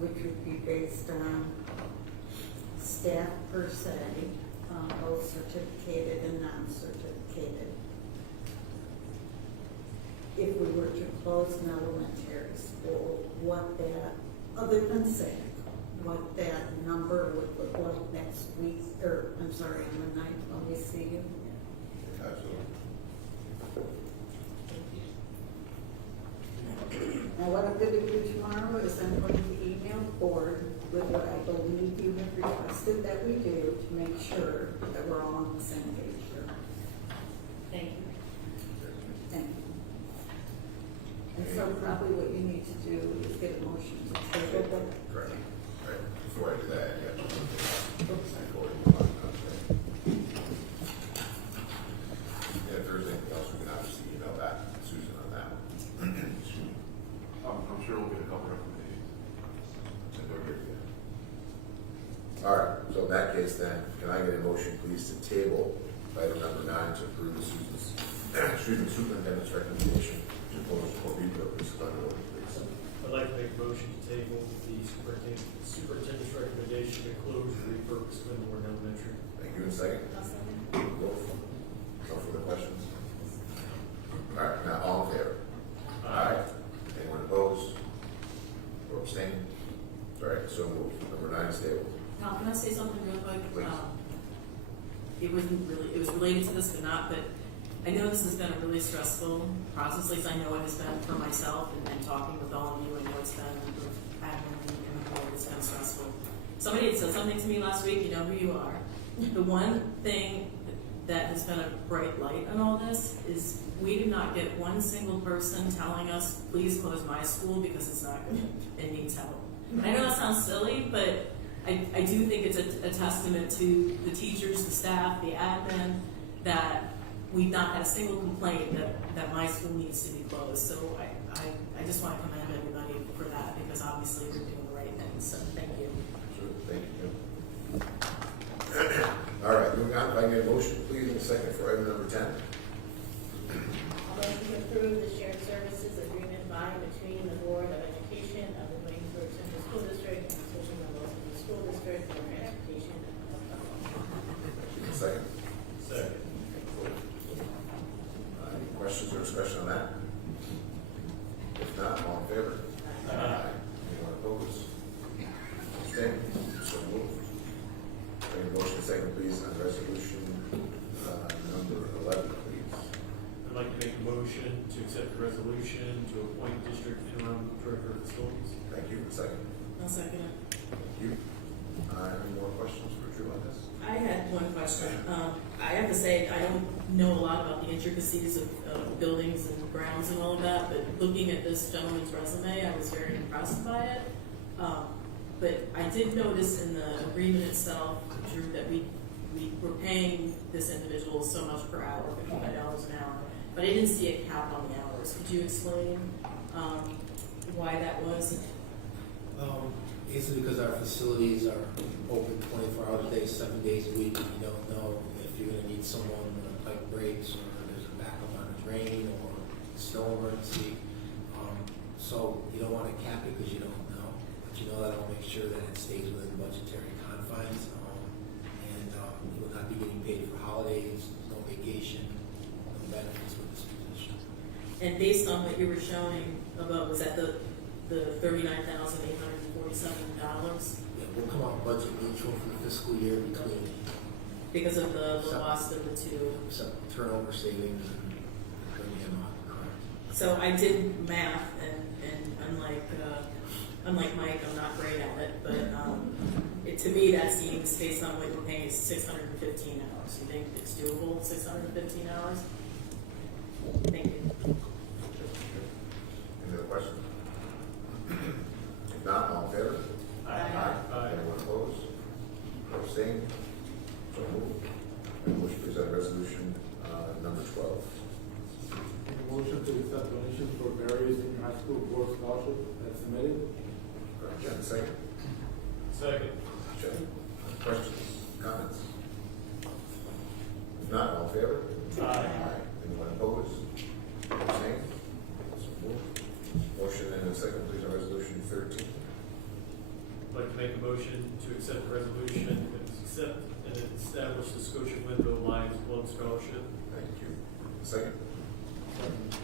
which would be based on staff per se, both certificated and non-certificated. if we were to close an elementary school, what that, other than SAC, what that number would look like next week, or, I'm sorry, on the 9th when we see you. Absolutely. Now, what I'm going to do tomorrow is I'm going to email the board with what I believe you have requested that we do to make sure that we're all on the same page here. Thank you. Thank you. And so probably what you need to do is get a motion to table that. Correct. Right. Before I do that, yeah. Before we move on, okay. Yeah, if there's anything else, we can obviously email back to Susan on that one. I'm sure we'll get a couple recommendations. All right, so in that case then, can I get a motion please to table item number 9 to approve the superintendent's recommendation to close or repurpose Glenville, please? I'd like to make a motion to table the superintendent's recommendation to close or repurpose Glenville Elementary. Thank you, and second? I'll second. Wolf? No further questions? All right, now all in favor? Aye. Anyone opposed? Or abstaining? All right, so moved. Number 9 is tabled. Now, can I say something real quick? Please. It was related to this, but not, but I know this has been a really stressful process, at least I know it has been for myself, and talking with all of you, I know it's been, admin and the board, it's been stressful. Somebody had said something to me last week, you know who you are. The one thing that has been a bright light on all this is we did not get one single person telling us, please close my school because it's not good, it needs help. And I know that sounds silly, but I do think it's a testament to the teachers, the staff, the admin, that we've not had a single complaint that my school needs to be closed. So I just want to commend everybody for that because obviously we're doing the right thing. So thank you. Sure, thank you. All right, moving on, if I can get a motion, please, in a second for item number 10. I'll motion to approve the shared services agreement by and between the Board of Education of the Williamsburg Central School District and the Scotia-Glenville School District for transportation and Second. Second. Any questions or discussion on that? If not, all in favor? Aye. Anyone opposed? Abstain? So moved. Can I get a motion second, please, on resolution number 11, please? I'd like to make a motion to accept the resolution to appoint district interim director of facilities. Thank you. Second. I'll second it. Thank you. Any more questions for Drew on this? I had one question. I have to say, I don't know a lot about the intricacies of buildings and grounds and all of that, but looking at this gentleman's resume, I was very impressed by it. But I did notice in the agreement itself, Drew, that we were paying this individual so much per hour, $55 an hour, but I didn't see a cap on the hours. Could you explain why that was? Basically because our facilities are open 24 hours a day, 7 days a week. You don't know if you're going to need someone when a pipe breaks or there's a backup on a drain or snow emergency. So you don't want to cap it because you don't know. But you know that I'll make sure that it stays within budgetary confines. And you will not be getting paid for holidays, no vacation, no benefits with this position. And based on what you were showing above, was that the $39,847? Yeah, we'll come out budget neutral for the fiscal year between Because of the loss of the two. some turnover savings and bringing him on, correct? So I did math, and unlike Mike, I'm not great at it, but to me that seems, based on what we're paying, is 615 hours. You think it's doable, 615 hours? Thank you. Any other questions? If not, all in favor? Aye. Anyone opposed? Or abstained? So moved. Motion please on resolution number 12. Make a motion to accept donations for various senior high school board scholarships as submitted. All right, Jen, second. Second. Jen, questions, comments? If not, all in favor? Aye. Anyone opposed? Abstained? So moved. Motion and a second please on resolution 13. I'd like to make a motion to accept the resolution and accept and establish the Scotia-Glenville Lions Club Scholarship. Thank you. Second. Second.